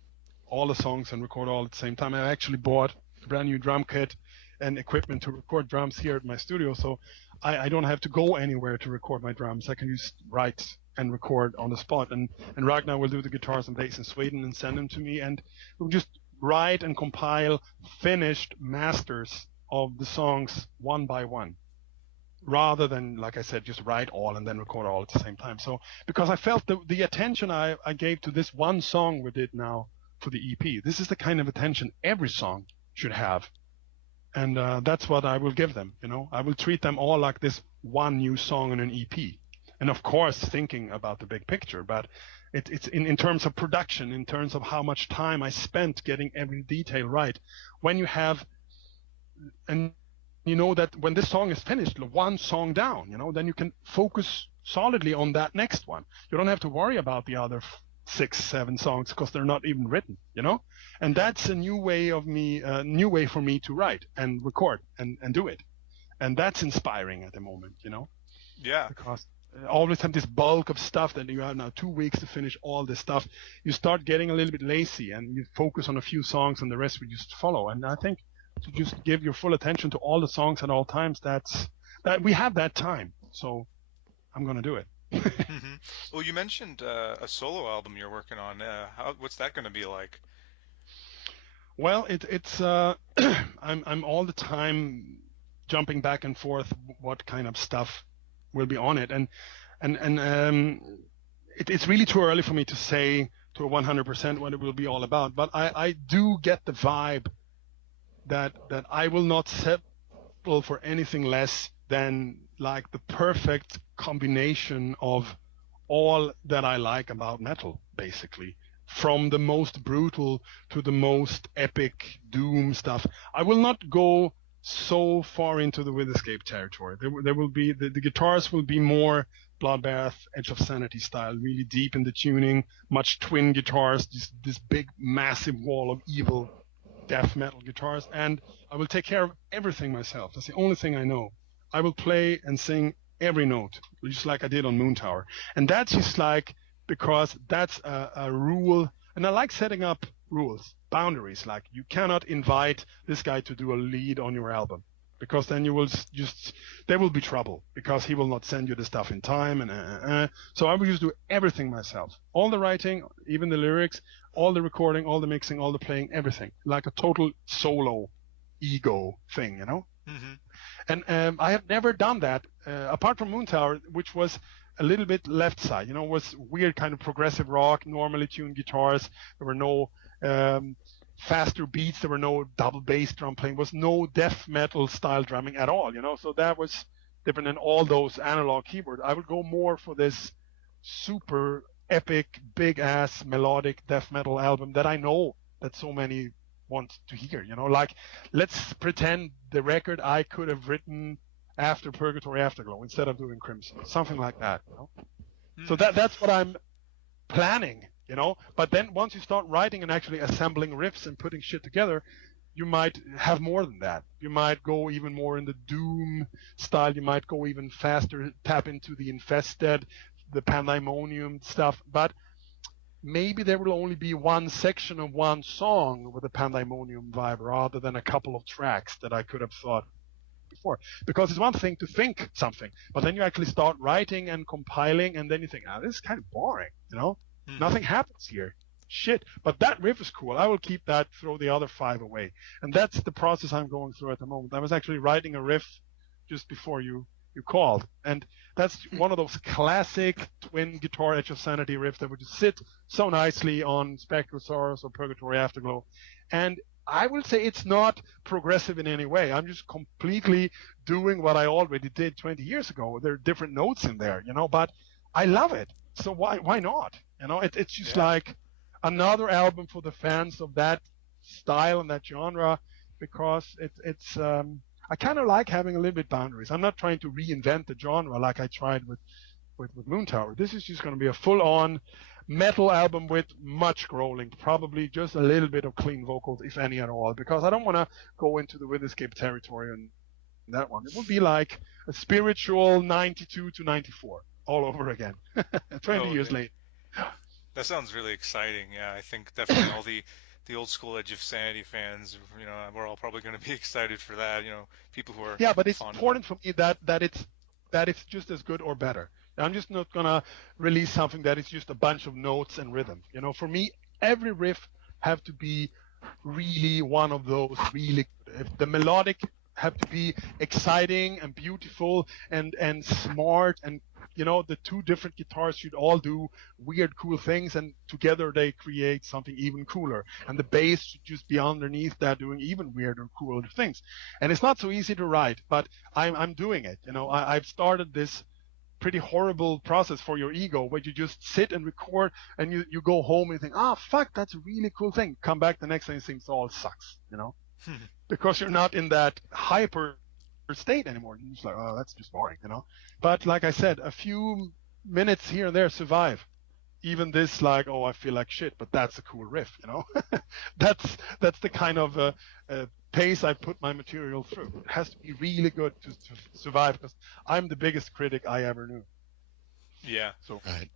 all the songs and record all at the same time. I actually bought a brand new drum kit and equipment to record drums here at my studio, so I don't have to go anywhere to record my drums. I can just write and record on the spot. And Ragnar will do the guitars and bass in Sweden and send them to me, and we'll just write and compile finished masters of the songs one by one, rather than, like I said, just write all and then record all at the same time. So because I felt the attention I gave to this one song we did now for the EP, this is the kind of attention every song should have. And that's what I will give them. I will treat them all like this one new song on an EP. And of course, thinking about the big picture, but it's in terms of production, in terms of how much time I spent getting every detail right. When you have, and you know that when this song is finished, one song down, then you can focus solidly on that next one. You don't have to worry about the other 6, 7 songs because they're not even written, And that's a new way for me to write and record and do it. And that's inspiring at the moment, Yeah. Because I always have this bulk of stuff that you have now 2 weeks to finish all this stuff. You start getting a little bit lazy and you focus on a few songs and the rest will just follow. And I think to just give your full attention to all the songs at all times, that we have that time. So I'm going to do it. Mm-hmm. Well, you mentioned a solo album you're working on. What's that going to be like? Well, it's I'm all the time jumping back and forth what kind of stuff will be on it, and it's really too early for me to say to 100% what it will be all about. But I do get the vibe that I will not settle for anything less than like the perfect combination of all that I like about metal, basically. From the most brutal to the most epic doom stuff. I will not go so far into the Witherscape territory. There will be the guitars will be more Bloodbath, Edge of Sanity style, really deep in the tuning, much twin guitars, this big massive wall of evil death metal guitars, and I will take care of everything myself. That's the only thing I know. I will play and sing every note, just like I did on Moontower. And that's just like, because that's a rule, and I like setting up rules, boundaries, like you cannot invite this guy to do a lead on your album, because then you will there will be trouble, because he will not send you the stuff in time, and so I will just do everything myself. All the writing, even the lyrics, all the recording, all the mixing, all the playing, everything, like a total solo ego thing, Mm-hmm. And I have never done that, apart from Moontower, which was a little bit left side, was weird kind of progressive rock, normally tuned guitars. There were no faster beats. There were no double bass drum playing. There was no death metal style drumming at all, So that was different than all those analog keyboards. I would go more for this super epic, big ass melodic death metal album that I know that so many want to hear, Like, let's pretend the record I could have written after Purgatory Afterglow instead of doing Crimson, something like that, So that's what I'm planning, But then once you start writing and actually assembling riffs and putting shit together, you might have more than that. You might go even more in the doom style. You might go even faster, tap into the Infested, the Pandemonium stuff. But maybe there will only be one section of one song with a Pandemonium vibe rather than a couple of tracks that I could have thought before. Because it's one thing to think something, but then you actually start writing and compiling, and then you think, this is kind of boring, Nothing happens here. Shit. But that riff is cool. I will keep that, throw the other 5 away. And that's the process I'm going through at the moment. I was actually writing a riff just before you called. And that's one of those classic twin guitar Edge of Sanity riffs that would just sit so nicely on Spectrosaurus or Purgatory Afterglow. And I will say it's not progressive in any way. I'm just completely doing what I already did 20 years ago. There are different notes in there, but I love it. So why not? It's just like another album for the fans of that style and that genre, because it's I kind of like having a little bit boundaries. I'm not trying to reinvent the genre like I tried with Moontower. This is just going to be a full-on metal album with much growling, probably just a little bit of clean vocals, if any at all, because I don't want to go into the Witherscape territory and that one. It would be like a spiritual 92 to 94 all over again, 20 years later. That sounds really exciting. Yeah, I think definitely all the old school Edge of Sanity fans, we're all probably going to be excited for that. People who are but it's fond important for me that it's just as good or better. I'm just not gonna release something that is just a bunch of notes and rhythm. For me, every riff have to be really one of those really good. If the melodic have to be exciting and beautiful and smart, and the two different guitars should all do weird cool things, and together they create something even cooler, and the bass should just be underneath that doing even weirder cooler things. And it's not so easy to write, but I'm doing it. I've started this pretty horrible process for your ego where you just sit and record, and you go home and think, fuck, that's a really cool thing. Come back the next day and think it all sucks, because you're not in that hyper state anymore. You're just like, oh, that's just boring, But like I said, a few minutes here and there survive. Even this, like, oh, I feel like shit, but that's a cool riff, That's the kind of pace I put my material through. It has to be really good to survive, because I'm the biggest critic I ever knew. Yeah. So right.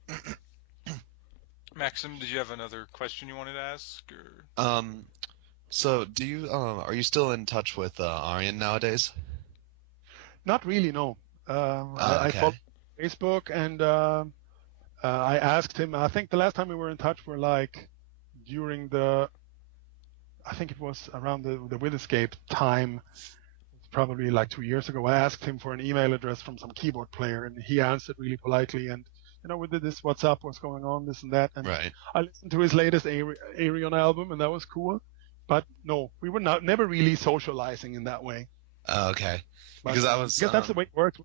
Maxim, did you have another question you wanted to ask? Or? So do you are you still in touch with Arjen nowadays? Not really, no. I okay. follow Facebook, and I asked him. I think the last time we were in touch were like during I think it was around the Witherscape time. It's probably like 2 years ago. I asked him for an email address from some keyboard player, and he answered really politely. And we did this, what's up, what's going on, this and that. And right. I listened to his latest Arion album, and that was cool. But no, we were never really socializing in that way. Okay. But, because I was. Because that's the way it works,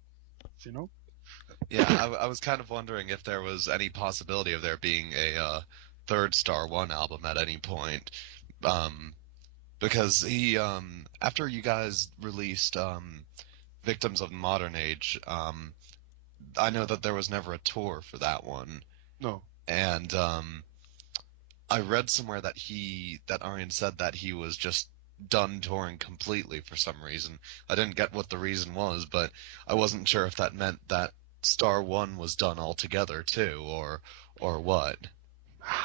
Yeah, I was kind of wondering if there was any possibility of there being a third Star One album at any point. Because he, after you guys released Victims of the Modern Age, I know that there was never a tour for that one. No. And I read somewhere that Arjen said that he was just done touring completely for some reason. I didn't get what the reason was, but I wasn't sure if that meant that Star One was done altogether too, or what.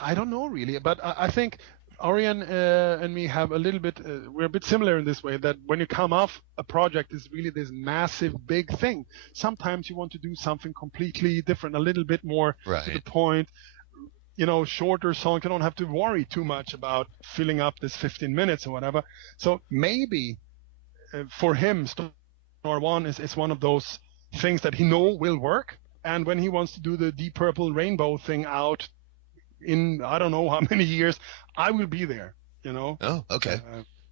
I don't know really, but I think Arjen and me have a little bit, we're a bit similar in this way, that when you come off a project, is really this massive, big thing. Sometimes you want to do something completely different, a little bit more right. to the point, shorter song. You don't have to worry too much about filling up this 15 minutes or whatever. So maybe for him, Star One is one of those things that he know will work. And when he wants to do the Deep Purple Rainbow thing out in I don't know how many years, I will be there, Oh, okay.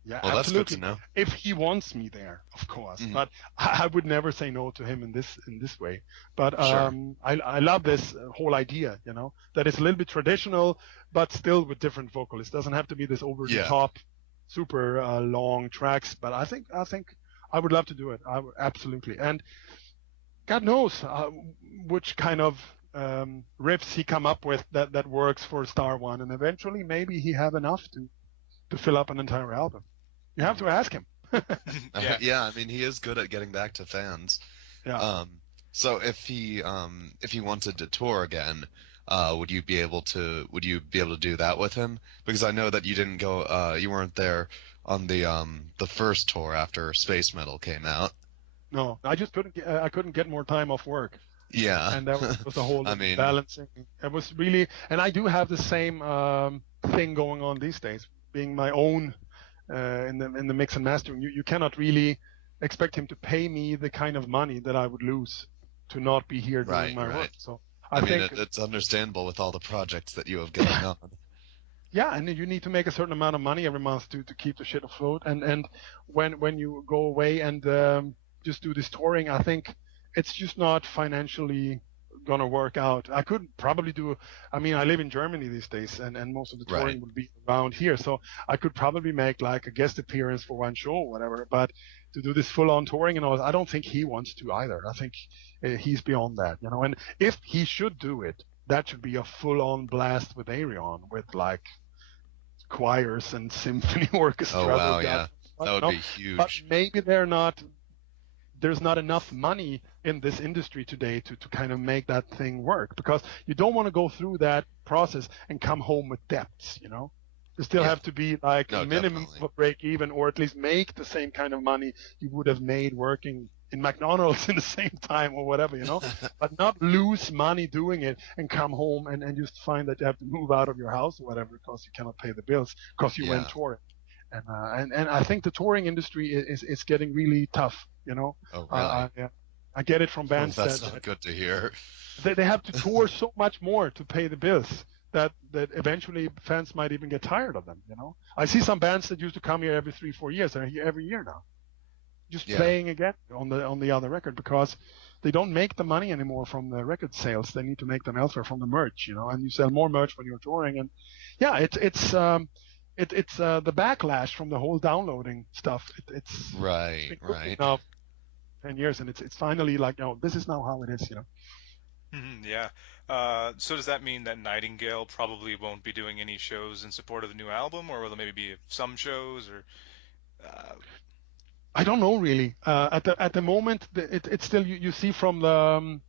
Yeah, well, absolutely. That's good to know. If he wants me there, of course. Mm-hmm. But I would never say no to him in this way. But Sure. I love this whole idea, that it's a little bit traditional, but still with different vocalists. It doesn't have to be this over the top, super long tracks. But I think I would love to do it. Absolutely. And God knows which kind of riffs he come up with that works for Star One, and eventually maybe he have enough to fill up an entire album. You have to ask him. Yeah, I mean, he is good at getting back to fans. Yeah. So if he wanted to tour again, would you be able to do that with him? Because I know that you didn't go, you weren't there on the first tour after Space Metal came out. No, I just couldn't get more time off work. Yeah. And that was the whole I mean, balancing. It was really, and I do have the same thing going on these days, being my own in the mix and mastering. You cannot really expect him to pay me the kind of money that I would lose to not be here doing my work. So I mean, think it's understandable with all the projects that you have going on. Yeah, and you need to make a certain amount of money every month to keep the shit afloat. And when you go away and just do this touring, I think it's just not financially gonna work out. I could probably I live in Germany these days, and most of the touring would be around here, so I could probably make like a guest appearance for one show or whatever. But to do this full-on touring and all, I don't think he wants to either. I think he's beyond that, And if he should do it, that should be a full-on blast with Arion, with like choirs and symphony orchestra. Oh wow, yeah, that would be huge. But maybe they're not there's not enough money in this industry today to kind of make that thing work, because you don't want to go through that process and come home with debts, you know. You still have to be like a minimum of a break even, or at least make the same kind of money you would have made working in McDonald's in the same time or whatever, you know, but not lose money doing it and come home and just find that you have to move out of your house or whatever because you cannot pay the bills because you went touring. And I think the touring industry is getting really tough, you know. Oh, really? I get it from bands that's not good to hear. They have to tour so much more to pay the bills that eventually fans might even get tired of them, you know. I see some bands that used to come here every 3-4 years, they're here every year now, just playing again on the other record, because they don't make the money anymore from the record sales. They need to make them elsewhere from the merch, you know. And you sell more merch when you're touring, and it's the backlash from the whole downloading stuff. It's right. Now 10 years, and it's finally like, you know, this is now how it is, you know. Yeah. So does that mean that Nightingale probably won't be doing any shows in support of the new album, or will there maybe be some shows, or? I don't know really. At the moment, it's still you see from the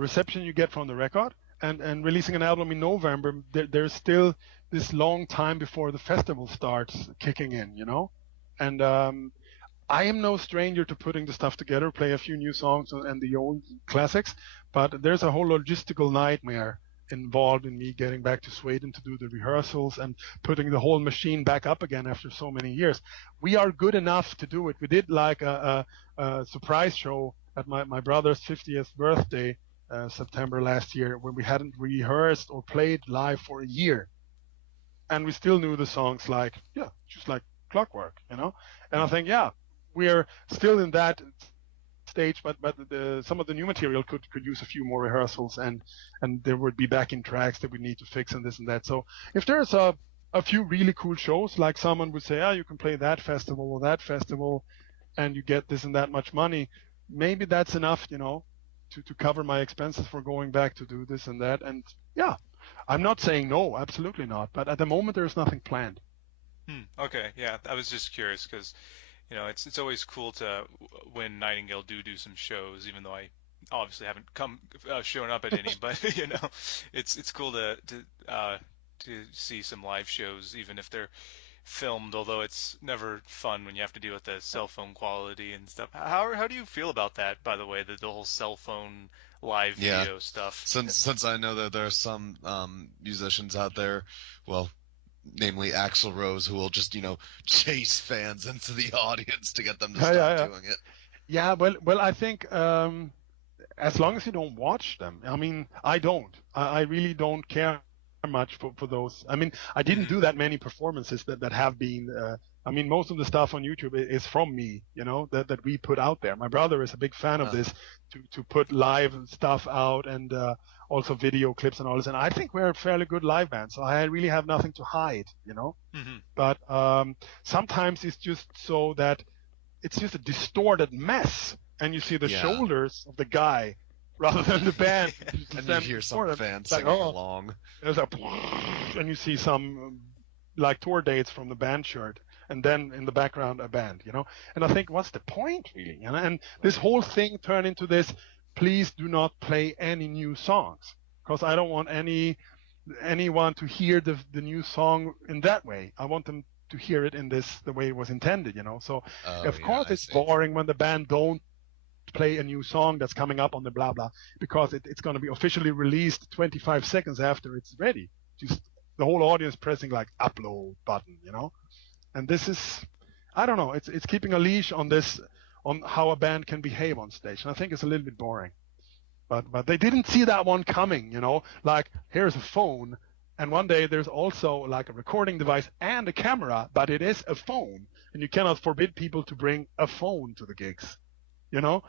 reception you get from the record, and releasing an album in November, there's still this long time before the festival starts kicking in, you know. And I am no stranger to putting the stuff together, play a few new songs and the old classics, but there's a whole logistical nightmare involved in me getting back to Sweden to do the rehearsals and putting the whole machine back up again after so many years. We are good enough to do it. We did like a surprise show at my brother's 50th birthday, September last year, when we hadn't rehearsed or played live for a year. And we still knew the songs like, just like clockwork, you know? And I think, we're still in that stage, but some of the new material could use a few more rehearsals, and there would be backing tracks that we need to fix and this and that. So if there's a few really cool shows, like someone would say, you can play that festival or that festival, and you get this and that much money, maybe that's enough, you know, to cover my expenses for going back to do this and that. And I'm not saying no, absolutely not. But at the moment, there's nothing planned. Okay, yeah, I was just curious because, you know, it's always cool to when Nightingale do some shows, even though I obviously haven't shown up at any, but you know, it's cool to see some live shows, even if they're filmed. Although it's never fun when you have to deal with the cell phone quality and stuff. How do you feel about that, by the way, the whole cell phone live video stuff? Since I know that there are some musicians out there, well, namely Axl Rose, who will just, you know, chase fans into the audience to get them to stop doing it. Yeah, well, I think as long as you don't watch them. I mean, I don't. I really don't care much for those. I mean, I didn't do that many performances that have been. I mean, most of the stuff on YouTube is from me, you know, that we put out there. My brother is a big fan of this, to put live stuff out, and also video clips and all this. And I think we're a fairly good live band, so I really have nothing to hide, you know. But sometimes it's just so that it's just a distorted mess, and you see the shoulders of the guy rather than the band. And you hear some fans singing along. There's and you see some like tour dates from the band shirt, and then in the background a band, you know. And I think, what's the point, really? You know? And this whole thing turned into this: please do not play any new songs, because I don't want anyone to hear the new song in that way. I want them to hear it in the way it was intended, you know. So of course it's boring when the band don't play a new song that's coming up on the blah blah, because it's going to be officially released 25 seconds after it's ready. Just the whole audience pressing like upload button, you know. And this is, I don't know, it's keeping a leash on this, on how a band can behave on stage. And I think it's a little bit boring. But they didn't see that one coming, you know. Like, here's a phone, and one day there's also like a recording device and a camera, but it is a phone, and you cannot forbid people to bring a phone to the gigs, you know.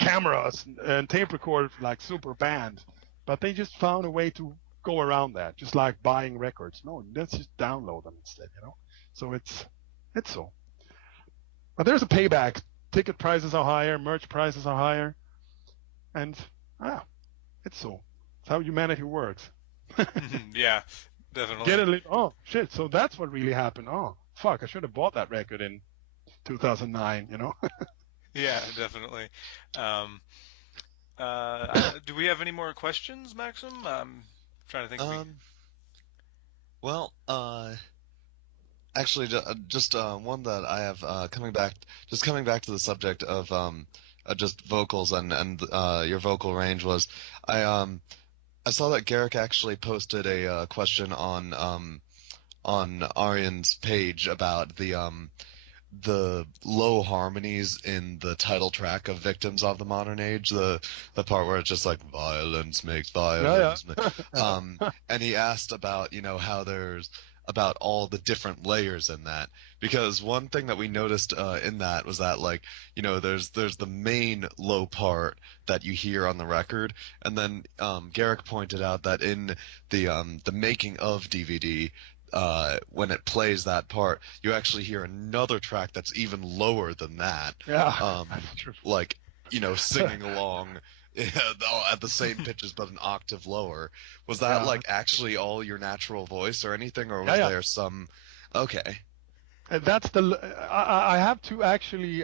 Cameras and tape record, like super band, but they just found a way to go around that, just like buying records. No, let's just download them instead, you know. So it's so. But there's a payback. Ticket prices are higher, merch prices are higher, and it's so. It's how humanity works. Yeah, definitely. Get it? Oh shit! So that's what really happened. Oh fuck! I should have bought that record in 2009. You know. Yeah, definitely. Um, do we have any more questions, Maxim? I'm trying to think if we. Well, actually, just one that I have coming back to the subject of just vocals and your vocal range was I saw that Garric actually posted a question on Aryan's page about the low harmonies in the title track of Victims of the Modern Age, the part where it's just like violence makes violence. Yeah. And he asked about, how there's about all the different layers in that, because one thing that we noticed in that was that, like, there's the main low part that you hear on the record, and then Garric pointed out that in the making of DVD, when it plays that part, you actually hear another track that's even lower than that. Yeah, that's true. Like, singing along at the same pitches but an octave lower. Was that like actually all your natural voice or anything, or was there some? Okay. That's I have to actually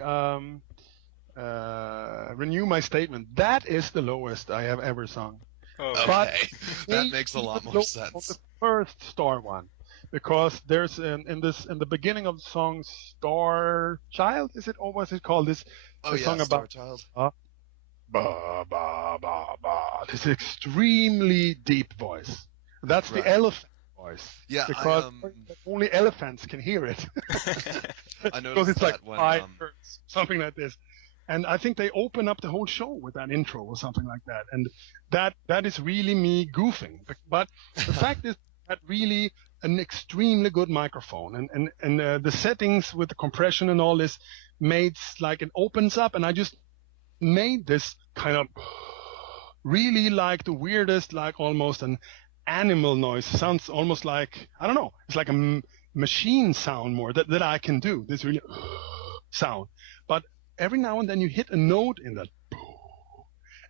renew my statement. That is the lowest I have ever sung. Oh, but okay. That makes a lot more sense. On the first Star one, because there's in the beginning of the song Star Child, is it, or was it called this? Oh yeah, song Star about Child. Ba ba ba ba. This extremely deep voice. That's the elephant voice. Yeah, because only elephants can hear it. I noticed because it's that like when 5 hertz, something like this. And I think they open up the whole show with that intro or something like that. And that is really me goofing. But the fact is that really an extremely good microphone. And the settings with the compression and all this made like it opens up. And I just made this kind of really like the weirdest, like almost an animal noise. It sounds almost like, I don't know, it's like a machine sound more that I can do. This really sound. But every now and then you hit a note in that,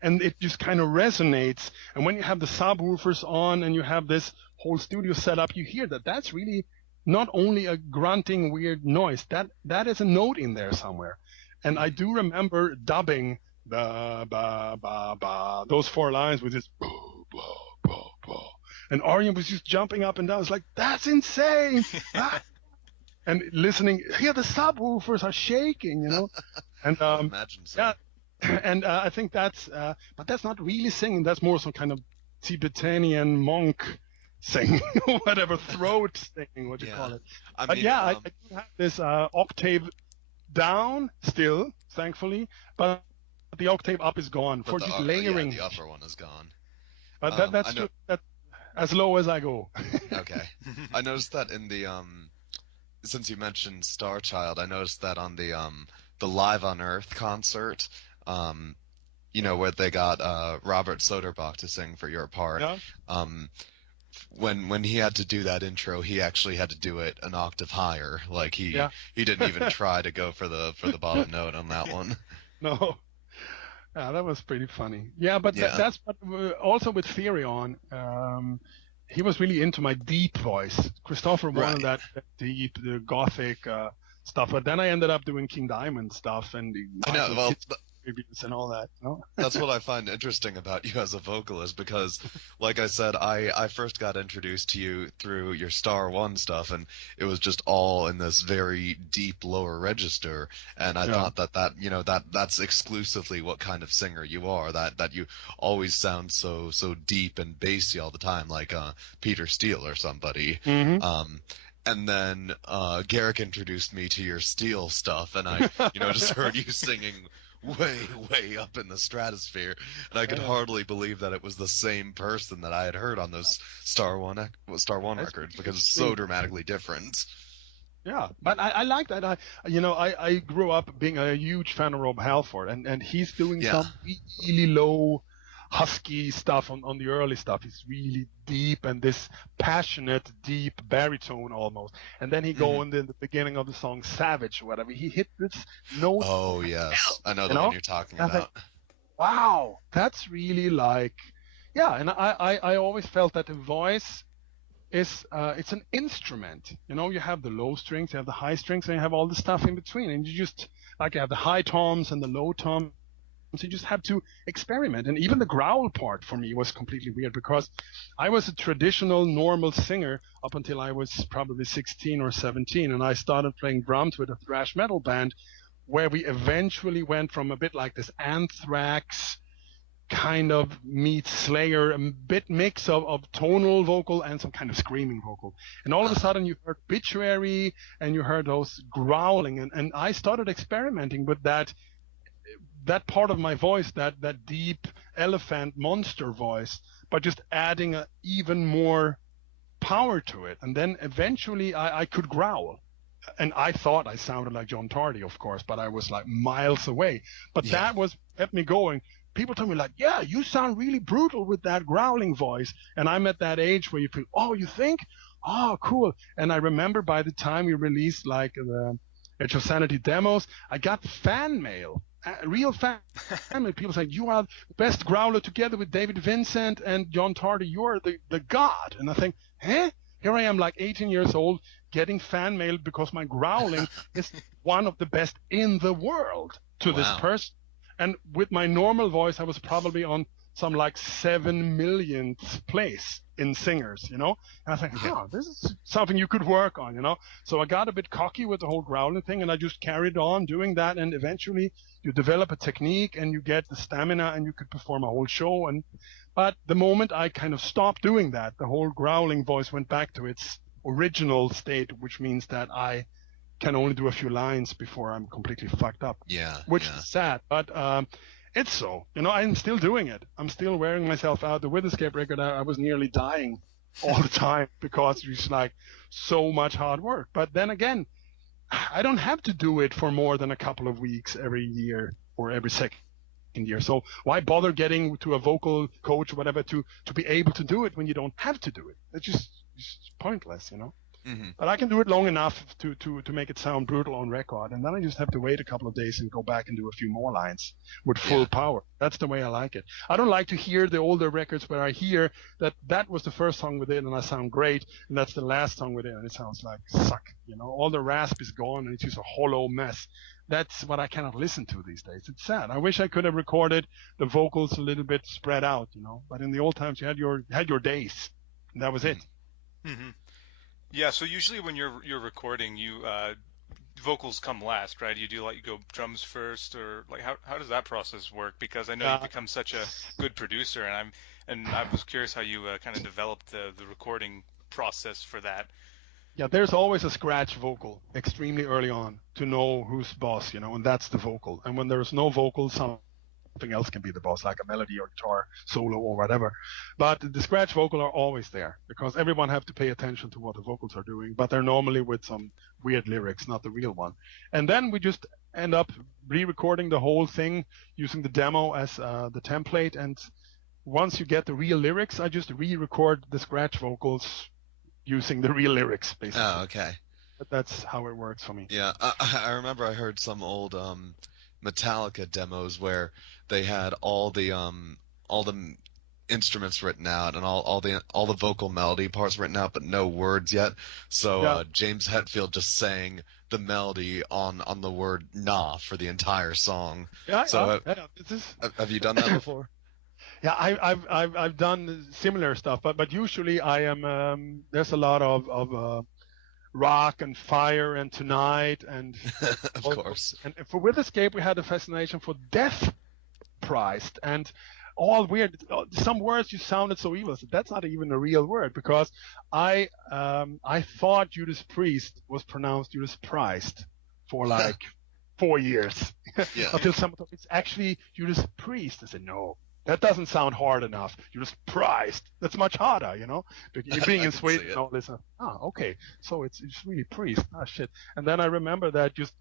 and it just kind of resonates. And when you have the subwoofers on and you have this whole studio set up, you hear that. That's really not only a grunting weird noise. That is a note in there somewhere. And I do remember dubbing ba ba ba ba those 4 lines with this ba ba ba ba, and Aryan was just jumping up and down. It's like, that's insane. And listening, here the subwoofers are shaking, And I imagine so. yeah, and I think that's, but that's not really singing. That's more some kind of Tibetan monk singing, whatever, throat singing, what you call it. I do have this octave down still, thankfully, but the octave up is gone for just layering. Yeah, the upper one is gone. But that's as low as I go. Okay. I noticed that in the since you mentioned Star Child, I noticed that on the Live on Earth concert, where they got Robert Soderbach to sing for your part. Yeah. When he had to do that intro, he actually had to do it an octave higher. Like he didn't even try to go for the bottom note on that one. No. Yeah, that was pretty funny. Yeah, but that's what, also with Therion, he was really into my deep voice. Christopher wanted that deep, the gothic stuff, but then I ended up doing King Diamond stuff and tributes and all that. That's what I find interesting about you as a vocalist, because, like I said, I first got introduced to you through your Star One stuff, and it was just all in this very deep lower register, and I thought that's exclusively what kind of singer you are, that you always sound so deep and bassy all the time, like Peter Steele or somebody. Mm-hmm. And then Garric introduced me to your Steele stuff, and I just heard you singing way up in the stratosphere, and I could hardly believe that it was the same person that I had heard on those Star One records, because it's so dramatically different. Yeah, but I like that. I grew up being a huge fan of Rob Halford, and he's doing some really low, husky stuff on the early stuff. It's really deep and this passionate, deep baritone almost. And then he go in the beginning of the song Savage or whatever. He hit this note. Oh, yes. I know the one you're talking about. Wow, that's really like, and I always felt that the voice is, it's an instrument. You have the low strings, you have the high strings, and you have all the stuff in between. And you just, like you have the high toms and the low toms. So you just have to experiment. And even the growl part for me was completely weird because I was a traditional normal singer up until I was probably 16 or 17. And I started playing drums with a thrash metal band where we eventually went from a bit like this Anthrax kind of meets Slayer, a bit mix of tonal vocal and some kind of screaming vocal. And all of a sudden you heard Obituary and you heard those growling. And I started experimenting with that part of my voice, that deep elephant monster voice, but just adding even more power to it. And then eventually I could growl. And I thought I sounded like John Tardy, of course, but I was like miles away. But that was kept me going. People tell me like, yeah, you sound really brutal with that growling voice. And I'm at that age where you feel, oh, you think? Oh, cool. And I remember by the time we released like the Edge of Sanity demos, I got fan mail. Real fan mail. People saying, you are the best growler together with David Vincent and John Tardy. You're the god. And I think, here I am like 18 years old getting fan mail because my growling is one of the best in the world to this person. And with my normal voice, I was probably on some like 7 millionth place in singers, you know? And I think, this is something you could work on, you know? So I got a bit cocky with the whole growling thing, and I just carried on doing that. And eventually you develop a technique and you get the stamina and you could perform a whole show. But the moment I kind of stopped doing that, the whole growling voice went back to its original state, which means that I can only do a few lines before I'm completely fucked up. Which is sad, but it's so. You know, I'm still doing it. I'm still wearing myself out. The Witherscape record, I was nearly dying all the time because it's like so much hard work. But then again, I don't have to do it for more than a couple of weeks every year or every second year. So why bother getting to a vocal coach or whatever to be able to do it when you don't have to do it? It's just pointless, you know? Mm-hmm. But I can do it long enough to make it sound brutal on record, and then I just have to wait a couple of days and go back and do a few more lines with full power. That's the way I like it. I don't like to hear the older records where I hear that was the first song with it and I sound great, and that's the last song with it and it sounds like suck. You know, all the rasp is gone and it's just a hollow mess. That's what I cannot listen to these days. It's sad. I wish I could have recorded the vocals a little bit spread out, you know. But in the old times, you had your days, and that was it. Mm-hmm. Yeah, so usually when you're recording, you vocals come last, right? You go drums first, or like how does that process work? Because I know you've become such a good producer, and I was curious how you kind of developed the recording process for that. Yeah, there's always a scratch vocal extremely early on to know who's boss, you know, and that's the vocal. And when there's no vocal, something else can be the boss, like a melody or guitar solo or whatever. But the scratch vocal are always there because everyone have to pay attention to what the vocals are doing, but they're normally with some weird lyrics, not the real one. And then we just end up re-recording the whole thing using the demo as the template. And once you get the real lyrics, I just re-record the scratch vocals using the real lyrics, basically. Oh, okay. But that's how it works for me. Yeah, I remember I heard some old Metallica demos where they had all the instruments written out and all the vocal melody parts written out, but no words yet. So James Hetfield just sang the melody on the word "nah" for the entire song. Yeah. So have you done that before? Yeah, I've done similar stuff, but usually I am there's a lot of rock and fire and tonight and of course. And for Witherscape we had a fascination for death priced and all weird. Some words you sounded so evil. So that's not even a real word because I thought Judas Priest was pronounced Judas Priced for like 4 years until someone told me it's actually Judas Priest. I said no. That doesn't sound hard enough. You're just priced. That's much harder, you know. Being in Sweden, and all this. Okay. So it's really priest. Shit. And then I remember that just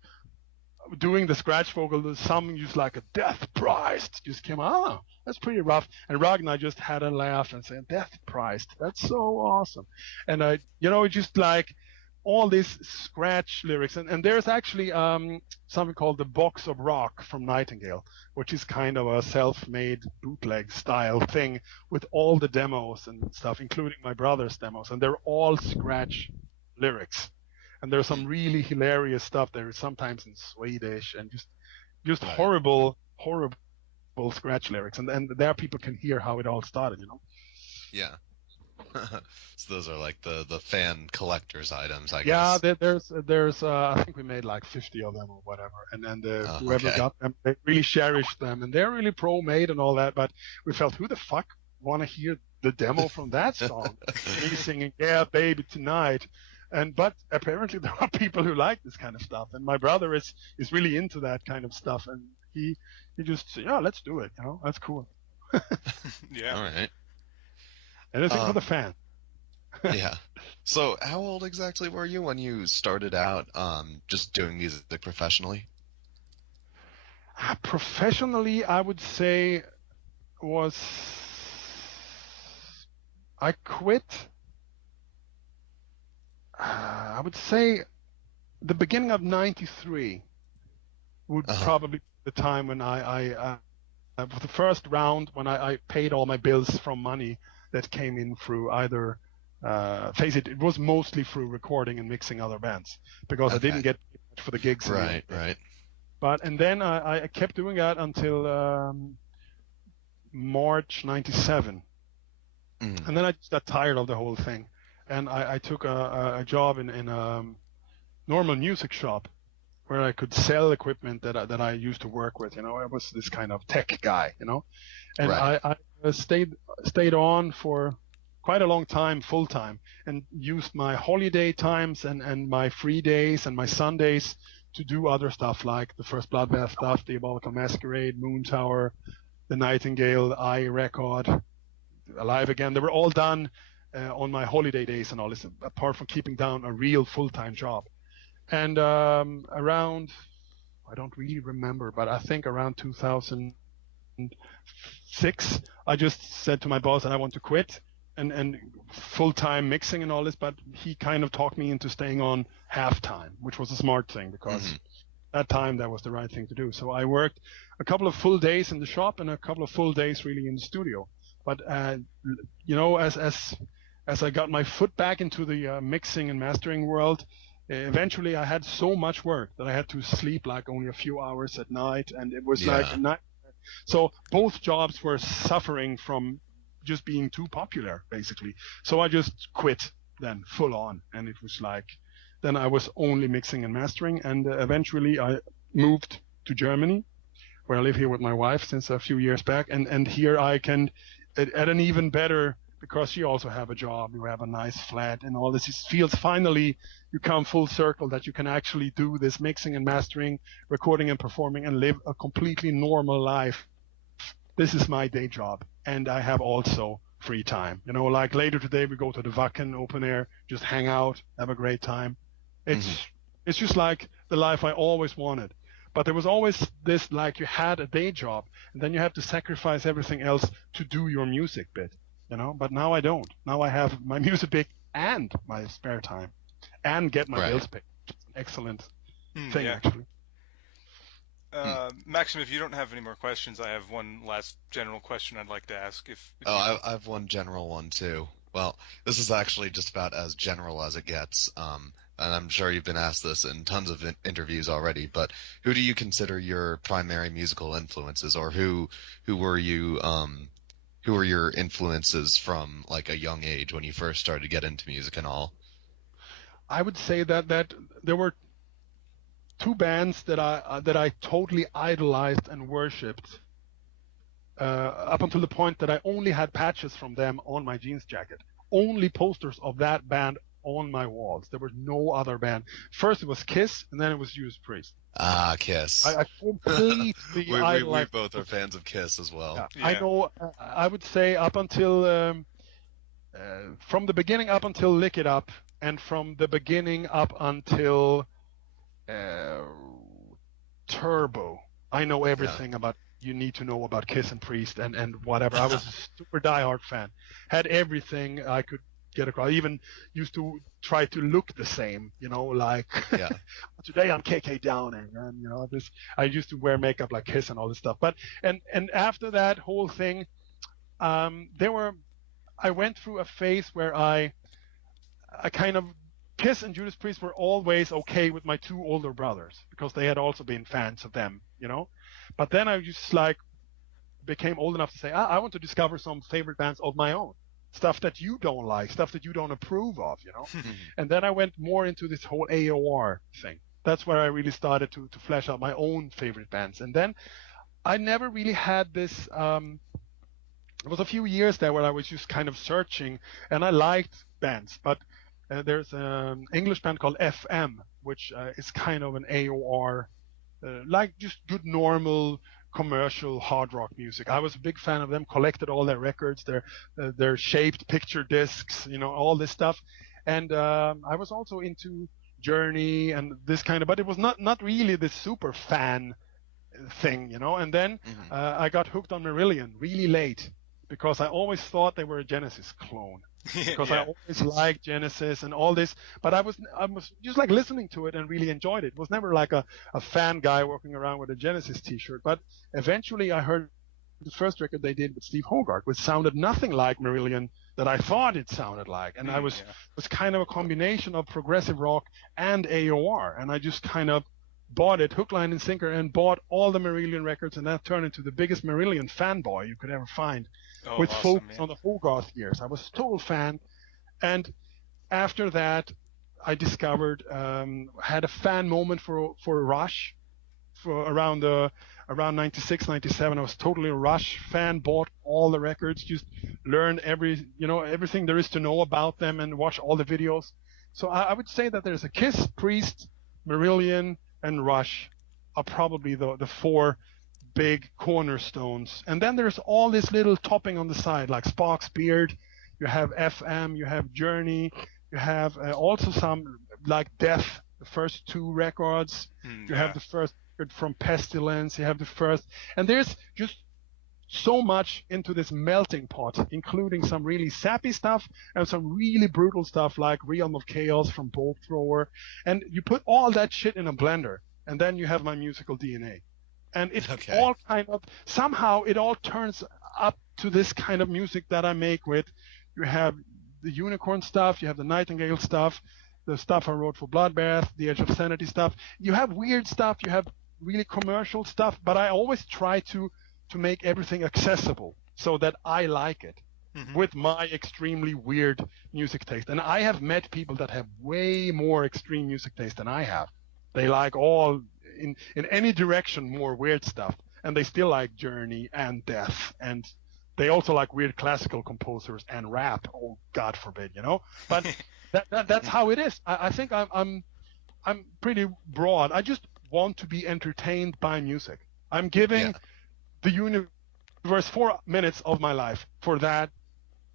doing the scratch vocal, some used like a death priced. Just came out. That's pretty rough. And Ragnar just had a laugh and said, "Death priced. That's so awesome." And it's just like all these scratch lyrics. And there's actually something called the Box of Rock from Nightingale, which is kind of a self-made bootleg style thing with all the demos and stuff, including my brother's demos. And they're all scratch lyrics. And there's some really hilarious stuff there, sometimes in Swedish, and just Right. horrible scratch lyrics. And there people can hear how it all started, Yeah. So those are like the fan collector's items, I Yeah, guess. there's I think we made like 50 of them or whatever, and then whoever Okay. got them, they really cherished them, and they're really pro-made and all that. But we felt, who the fuck want to hear the demo from that song? Me singing "Yeah, Baby Tonight," but apparently there are people who like this kind of stuff, and my brother is really into that kind of stuff, and he just said, yeah, let's do it, that's cool. Yeah. All right. Anything for the fan. Yeah. So how old exactly were you when you started out just doing music professionally? Professionally, I would say I quit, I would say the beginning of 93 would probably be the time when I for the first round, when I paid all my bills from money that came in through either face it was mostly through recording and mixing other bands, because I didn't get much for the gigs. Right. And then I kept doing that until March 97. And then I just got tired of the whole thing, and I took a job in a normal music shop where I could sell equipment that I used to work with. I was this kind of tech guy, and Right. I stayed on for quite a long time, full time, and used my holiday times and my free days and my Sundays to do other stuff, like the First Bloodbath stuff, the Diabolical Masquerade, Moon Tower, the Nightingale, I record, Alive Again. They were all done on my holiday days and all this, apart from keeping down a real full-time job. And around, I don't really remember, but I think around 2006, I just said to my boss that I want to quit and full-time mixing and all this, but he kind of talked me into staying on half-time, which was a smart thing, because that time that was the right thing to do. So I worked a couple of full days in the shop and a couple of full days really in the studio. But as I got my foot back into the mixing and mastering world, eventually I had so much work that I had to sleep like only a few hours at night, and it was like a night. So both jobs were suffering from just being too popular, basically. So I just quit then, full on, and it was like, then I was only mixing and mastering, and eventually I moved to Germany, where I live here with my wife since a few years back, and here I can, at an even better, because she also have a job, you have a nice flat and all this, it feels finally you come full circle that you can actually do this mixing and mastering, recording and performing, and live a completely normal life. This is my day job, and I have also free time. Like later today we go to the Wacken open air, just hang out, have a great time. It's just like the life I always wanted. But there was always this, like, you had a day job, and then you have to sacrifice everything else to do your music bit, But now I don't. Now I have my music bit and my spare time, and get my bills paid. Which is an excellent thing, actually. Maxim, if you don't have any more questions, I have one last general question I'd like to ask. I have one general one too. Well, this is actually just about as general as it gets. And I'm sure you've been asked this in tons of interviews already, but who do you consider your primary musical influences, or who were you, who were your influences from like a young age when you first started to get into music and all? I would say that there were two bands that I totally idolized and worshipped up until the point that I only had patches from them on my jeans jacket, only posters of that band on my walls. There was no other band. First it was Kiss, and then it was Judas Priest. Kiss. I completely we both are fans of Kiss as well. Yeah. I know. I would say up until from the beginning up until Lick It Up, and from the beginning up until Turbo, I know everything about. You need to know about Kiss and Priest and whatever. I was a super diehard fan. Had everything I could get across. I even used to try to look the same, like today I'm KK Downing, and this. I used to wear makeup like Kiss and all this stuff. But and after that whole thing, I went through a phase where I kind of Kiss and Judas Priest were always okay with my two older brothers because they had also been fans of them, you know. But then I just like became old enough to say, I want to discover some favorite bands of my own, stuff that you don't like, stuff that you don't approve of, you know. And then I went more into this whole AOR thing. That's where I really started to flesh out my own favorite bands. And then I never really had this. It was a few years there where I was just kind of searching, and I liked bands, but there's an English band called FM, which is kind of an AOR, like just good normal commercial hard rock music. I was a big fan of them, collected all their records, their shaped picture discs, you know, all this stuff. And I was also into Journey and this kind of, but it was not really this super fan thing, you know. And then I got hooked on Marillion really late because I always thought they were a Genesis clone. Because I always liked Genesis and all this, but I was just like listening to it and really enjoyed it. It was never like a fan guy walking around with a Genesis t-shirt, but eventually I heard the first record they did with Steve Hogarth, which sounded nothing like Marillion that I thought it sounded like, and I was kind of a combination of progressive rock and AOR, and I just kind of bought it hook, line, and sinker, and bought all the Marillion records, and that turned into the biggest Marillion fanboy you could ever find. With awesome, focus on the Hogarth years. I was a total fan. And after that, I discovered, had a fan moment for Rush for around 96, 97. I was totally a Rush fan, bought all the records, just learned everything there is to know about them and watch all the videos. So I would say that there's a Kiss, Priest, Marillion, and Rush are probably the four big cornerstones. And then there's all this little topping on the side, like Sparks Beard, you have FM, you have Journey, you have also some like Death, the first two records, you have the first record from Pestilence, you have the first, and there's just so much into this melting pot, including some really sappy stuff and some really brutal stuff like Realm of Chaos from Bolt Thrower, and you put all that shit in a blender, and then you have my musical DNA. And it all kind of, somehow it all turns up to this kind of music that I make with, you have the Unicorn stuff, you have the Nightingale stuff, the stuff I wrote for Bloodbath, the Edge of Sanity stuff. You have weird stuff, you have really commercial stuff, but I always try to make everything accessible so that I like it with my extremely weird music taste. And I have met people that have way more extreme music taste than I have. They like all in any direction more weird stuff, and they still like Journey and Death, and they also like weird classical composers and rap. Oh, God forbid, you know. But that's how it is. I think I'm pretty broad. I just want to be entertained by music. I'm giving the universe 4 minutes of my life for that.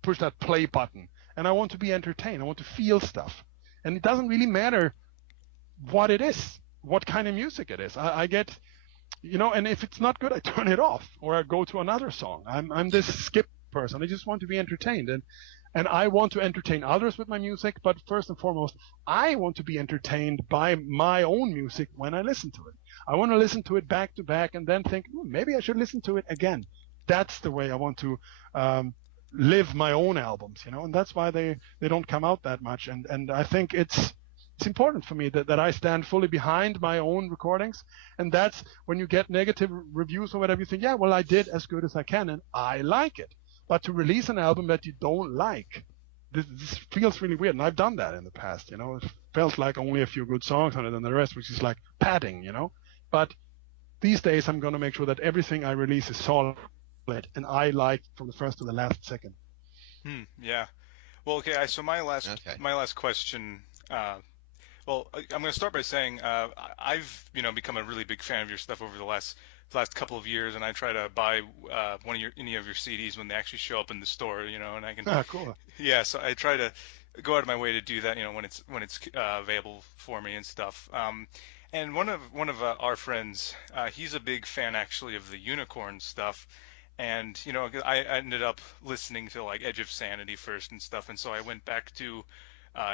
Push that play button, and I want to be entertained. I want to feel stuff, and it doesn't really matter what it is, what kind of music it is. I get, you know, and if it's not good, I turn it off or I go to another song. I'm this skip person. I just want to be entertained, and I want to entertain others with my music. But first and foremost, I want to be entertained by my own music when I listen to it. I want to listen to it back to back and then think, maybe I should listen to it again. That's the way I want to live my own albums, you know, and that's why they don't come out that much. And I think it's important for me that I stand fully behind my own recordings. And that's when you get negative reviews or whatever, you think, yeah, well, I did as good as I can and I like it. But to release an album that you don't like, this feels really weird. And I've done that in the past, you know. It felt like only a few good songs on it and the rest, which is like padding, you know. But these days I'm going to make sure that everything I release is solid and I like from the first to the last second. Yeah. Well, okay. So my last question. Well, I'm going to start by saying I've become a really big fan of your stuff over the last couple of years, and I try to buy any of your CDs when they actually show up in the store, you know, and I can. Cool. Yeah, so I try to go out of my way to do that, you know, when it's available for me and stuff. And one of our friends, he's a big fan actually of the Unicorn stuff. And, you know, I ended up listening to like Edge of Sanity first and stuff. And so I went back to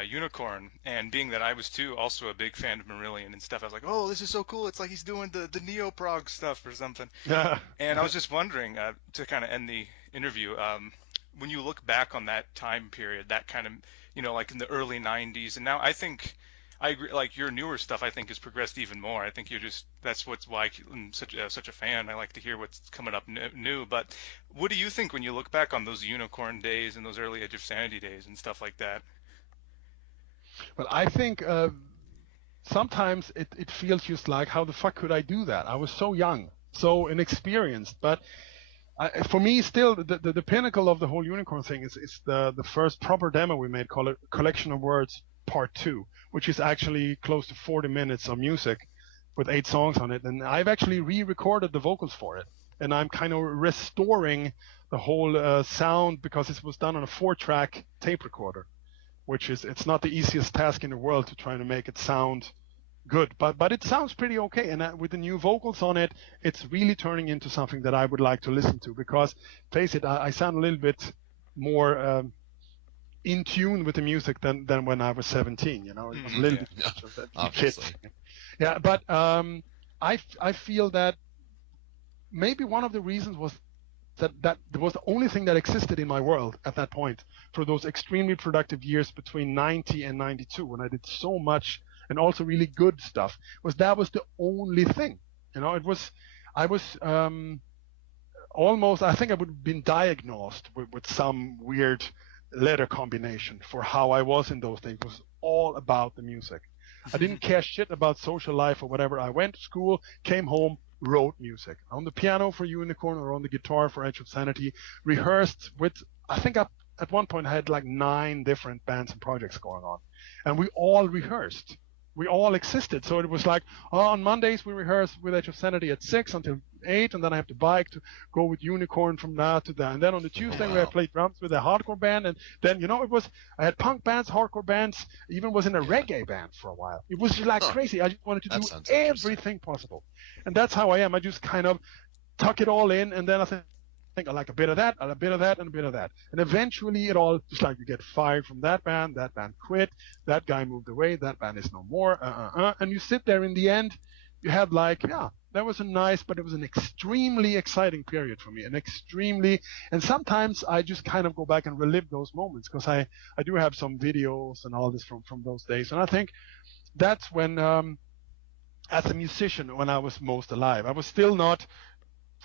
Unicorn, and being that I was too also a big fan of Marillion and stuff, I was like, oh, this is so cool. It's like he's doing the neo-prog stuff or something. Yeah. And I was just wondering, to kind of end the interview, when you look back on that time period, that kind of, like in the early 90s, and now I think I agree, like your newer stuff I think has progressed even more. I think that's why I'm such a fan. I like to hear what's coming up new. But what do you think when you look back on those Unicorn days and those early Edge of Sanity days and stuff like that? Well, I think sometimes it feels just like, how the fuck could I do that? I was so young, so inexperienced. But for me, still, the pinnacle of the whole Unicorn thing is the first proper demo we made, called Collection of Words Part 2, which is actually close to 40 minutes of music with 8 songs on it. And I've actually re-recorded the vocals for it. And I'm kind of restoring the whole sound, because it was done on a 4-track tape recorder, which it's not the easiest task in the world to try to make it sound good, but it sounds pretty okay. And with the new vocals on it, it's really turning into something that I would like to listen to, because, face it, I sound a little bit more in tune with the music than when I was 17. It was a little bit obviously. Yeah, but I feel that maybe one of the reasons was that was the only thing that existed in my world at that point for those extremely productive years between 90 and 92, when I did so much and also really good stuff. That was the only thing. I was almost, I think I would have been diagnosed with some weird letter combination for how I was in those days. It was all about the music. I didn't care shit about social life or whatever. I went to school, came home, wrote music on the piano for Unicorn or on the guitar for Edge of Sanity, rehearsed with, I think at one point I had like 9 different bands and projects going on, and we all rehearsed. We all existed. So it was like, on Mondays we rehearse with Edge of Sanity at 6 until 8, and then I have to bike to go with Unicorn from that to that. And then on the Tuesday we played drums with a hardcore band, and then I had punk bands, hardcore bands, even was in a reggae band for a while. It was just like crazy. I just wanted to do everything possible. And that's how I am. I just kind of tuck it all in, and then I think I like a bit of that, and a bit of that, and a bit of that. And eventually it all, just like, you get fired from that band quit, that guy moved away, that band is no more, and you sit there. In the end, you had like, that was but it was an extremely exciting period for me, and sometimes I just kind of go back and relive those moments, because I do have some videos and all this from those days. And I think that's when, as a musician, when I was most alive, I was still not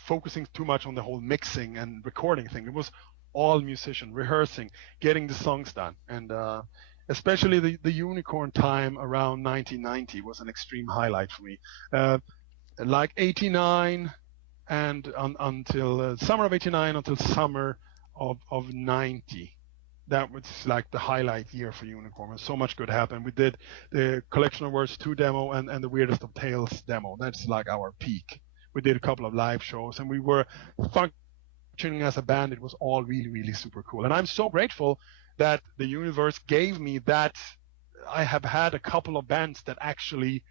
focusing too much on the whole mixing and recording thing. It was all musician, rehearsing, getting the songs done. And especially the Unicorn time around 1990 was an extreme highlight for me. Like 89 and until summer of 89 until summer of 90. That was like the highlight year for Unicorn. So much good happened. We did the Collection of Words 2 demo and the Weirdest of Tales demo. That's like our peak. We did a couple of live shows, and we were functioning as a band. It was all really, really super cool. And I'm so grateful that the universe gave me that. I have had a couple of bands that actually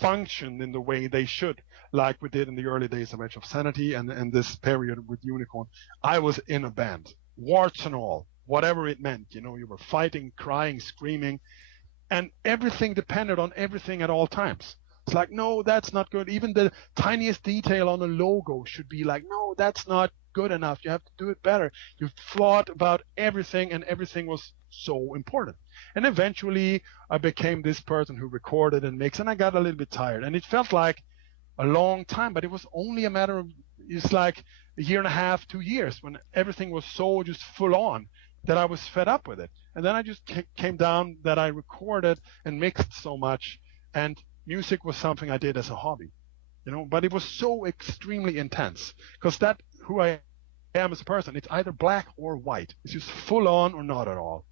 functioned in the way they should, like we did in the early days of Edge of Sanity and this period with Unicorn. I was in a band, warts and all, whatever it meant. You were fighting, crying, screaming, and everything depended on everything at all times. It's like, no, that's not good. Even the tiniest detail on a logo should be like, no, that's not good enough. You have to do it better. You thought about everything, and everything was so important. And eventually I became this person who recorded and mixed, and I got a little bit tired. And it felt like a long time, but it was only a matter of, it's like a year and a half, 2 years, when everything was so just full on that I was fed up with it. And then I just came down that I recorded and mixed so much, and music was something I did as a hobby, but it was so extremely intense, because that's who I am as a person. It's either black or white. It's just full on or not at all.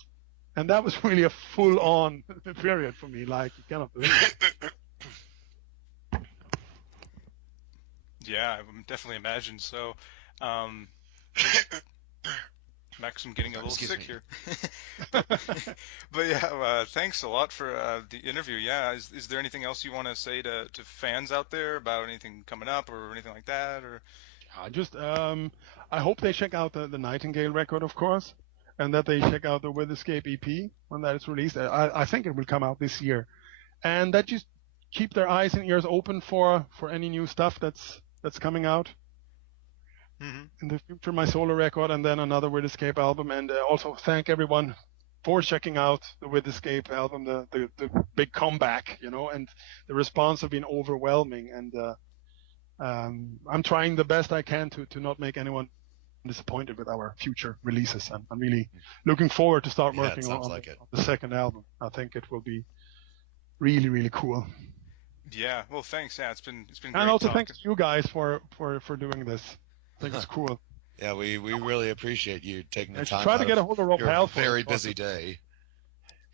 And that was really a full on period for me. Like, you cannot believe it. Yeah, I definitely imagine so. Maxim getting a little sick here. But yeah, thanks a lot for the interview. Yeah, is there anything else you want to say to fans out there about anything coming up or anything like that? Or I hope they check out the Nightingale record, of course, and that they check out the Witherscape EP when that is released. I think it will come out this year, and that just keep their eyes and ears open for any new stuff that's coming out. in the future, my solo record, and then another Witherscape album. And also thank everyone for checking out the Witherscape album, the big comeback, and the response have been overwhelming. And I'm trying the best I can to not make anyone disappointed with our future releases. And I'm really looking forward to start working on the second album. I think it will be really, really cool. Yeah, well, thanks. Yeah, it's been great. And also thanks to you guys for doing this. I think it's cool. Yeah, we really appreciate you taking the time. Try to get a hold of Rob Halford. Very busy day.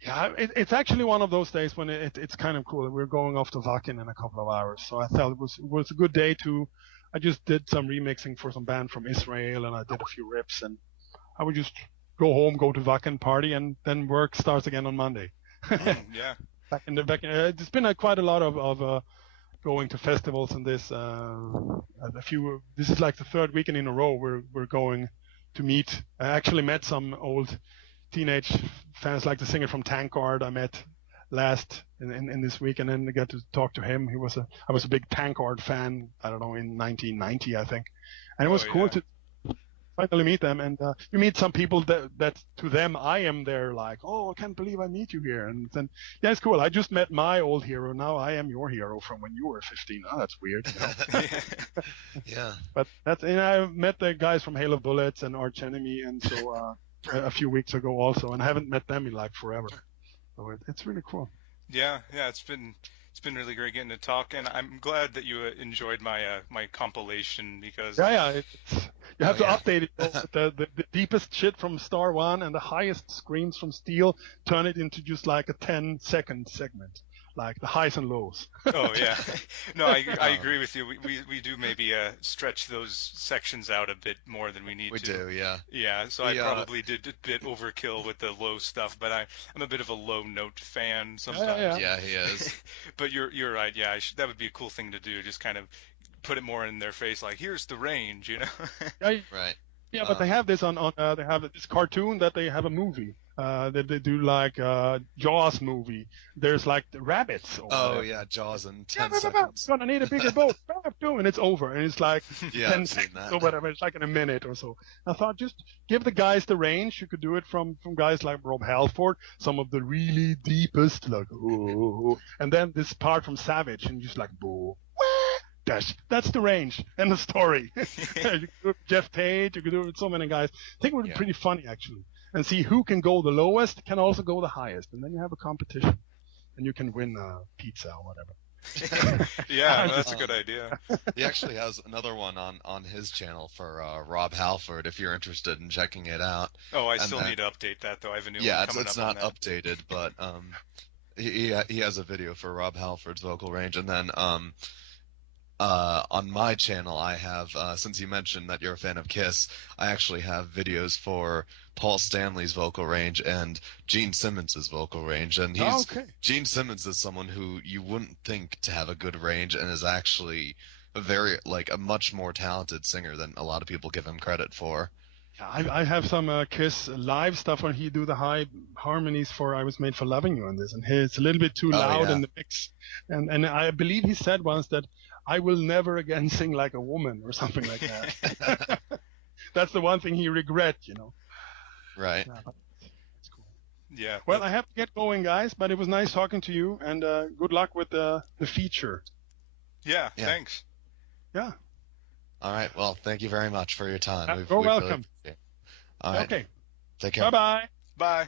Yeah, it's actually one of those days when it's kind of cool. We're going off to Wacken in a couple of hours, so I thought it was a good day to. I just did some remixing for some band from Israel, and I did a few rips, and I would just go home, go to Wacken, party, and then work starts again on Monday. Yeah. It's been quite a lot of going to festivals and this. This is like the third weekend in a row we're going to meet. I actually met some old teenage fans, like the singer from Tankard I met last in this week, and then I got to talk to him. I was a big Tankard fan, I don't know, in 1990, I think. And it was cool to finally meet them. And you meet some people that to them I am there, like, oh, I can't believe I meet you here. And then, yeah, it's cool. I just met my old hero. Now I am your hero from when you were 15. Oh, that's weird. Yeah. But I met the guys from Hail of Bullets and Arch Enemy, and so a few weeks ago also, and I haven't met them in like forever. So it's really cool. Yeah, it's been really great getting to talk, and I'm glad that you enjoyed my my compilation, because you have to update it with the deepest shit from Star One and the highest screams from Steel, turn it into just like a 10-second segment, like the highs and lows. Oh yeah, no, I agree with you. We do maybe stretch those sections out a bit more than we need to. We do, yeah. Yeah, so I probably did a bit overkill with the low stuff, but I'm a bit of a low note fan sometimes. Yeah, he is. But you're right. Yeah, that would be a cool thing to do. Just kind of put it more in their face, like, here's the range, Right. Yeah, but they have this on they have this cartoon that they have a movie that they do, like Jaws movie. There's like the rabbits. Yeah, Jaws in 10 seconds. Gonna need a bigger boat. And it's over, and it's like 10 seconds or whatever. It's like in a minute or so. I thought, just give the guys the range. You could do it from guys like Rob Halford, some of the really deepest, like and then this part from Savage, and just like boo. That's the range and the story. You could do it with Jeff Tate, you could do it with so many guys. I think it would be pretty funny, actually. And see who can go the lowest can also go the highest. And then you have a competition. And you can win pizza or whatever. Yeah, that's a good idea. He actually has another one on his channel for Rob Halford, if you're interested in checking it out. Oh, I still need to update that, though. I have a new one coming up. It's not updated, but he has a video for Rob Halford's vocal range. And then on my channel, I have, since you mentioned that you're a fan of Kiss, I actually have videos for Paul Stanley's vocal range and Gene Simmons' vocal range. And Gene Simmons is someone who you wouldn't think to have a good range, and is actually a much more talented singer than a lot of people give him credit for. I have some Kiss live stuff where he do the high harmonies for "I Was Made for Loving You" on this, and it's a little bit too loud in the mix. And I believe he said once that I will never again sing like a woman or something like that. That's the one thing he regret, Right. That's cool. Yeah. Well, I have to get going, guys, but it was nice talking to you, and good luck with the feature. Yeah, thanks. Yeah. All right. Well, thank you very much for your time. You're welcome. All right. Okay. Take care. Bye-bye. Bye.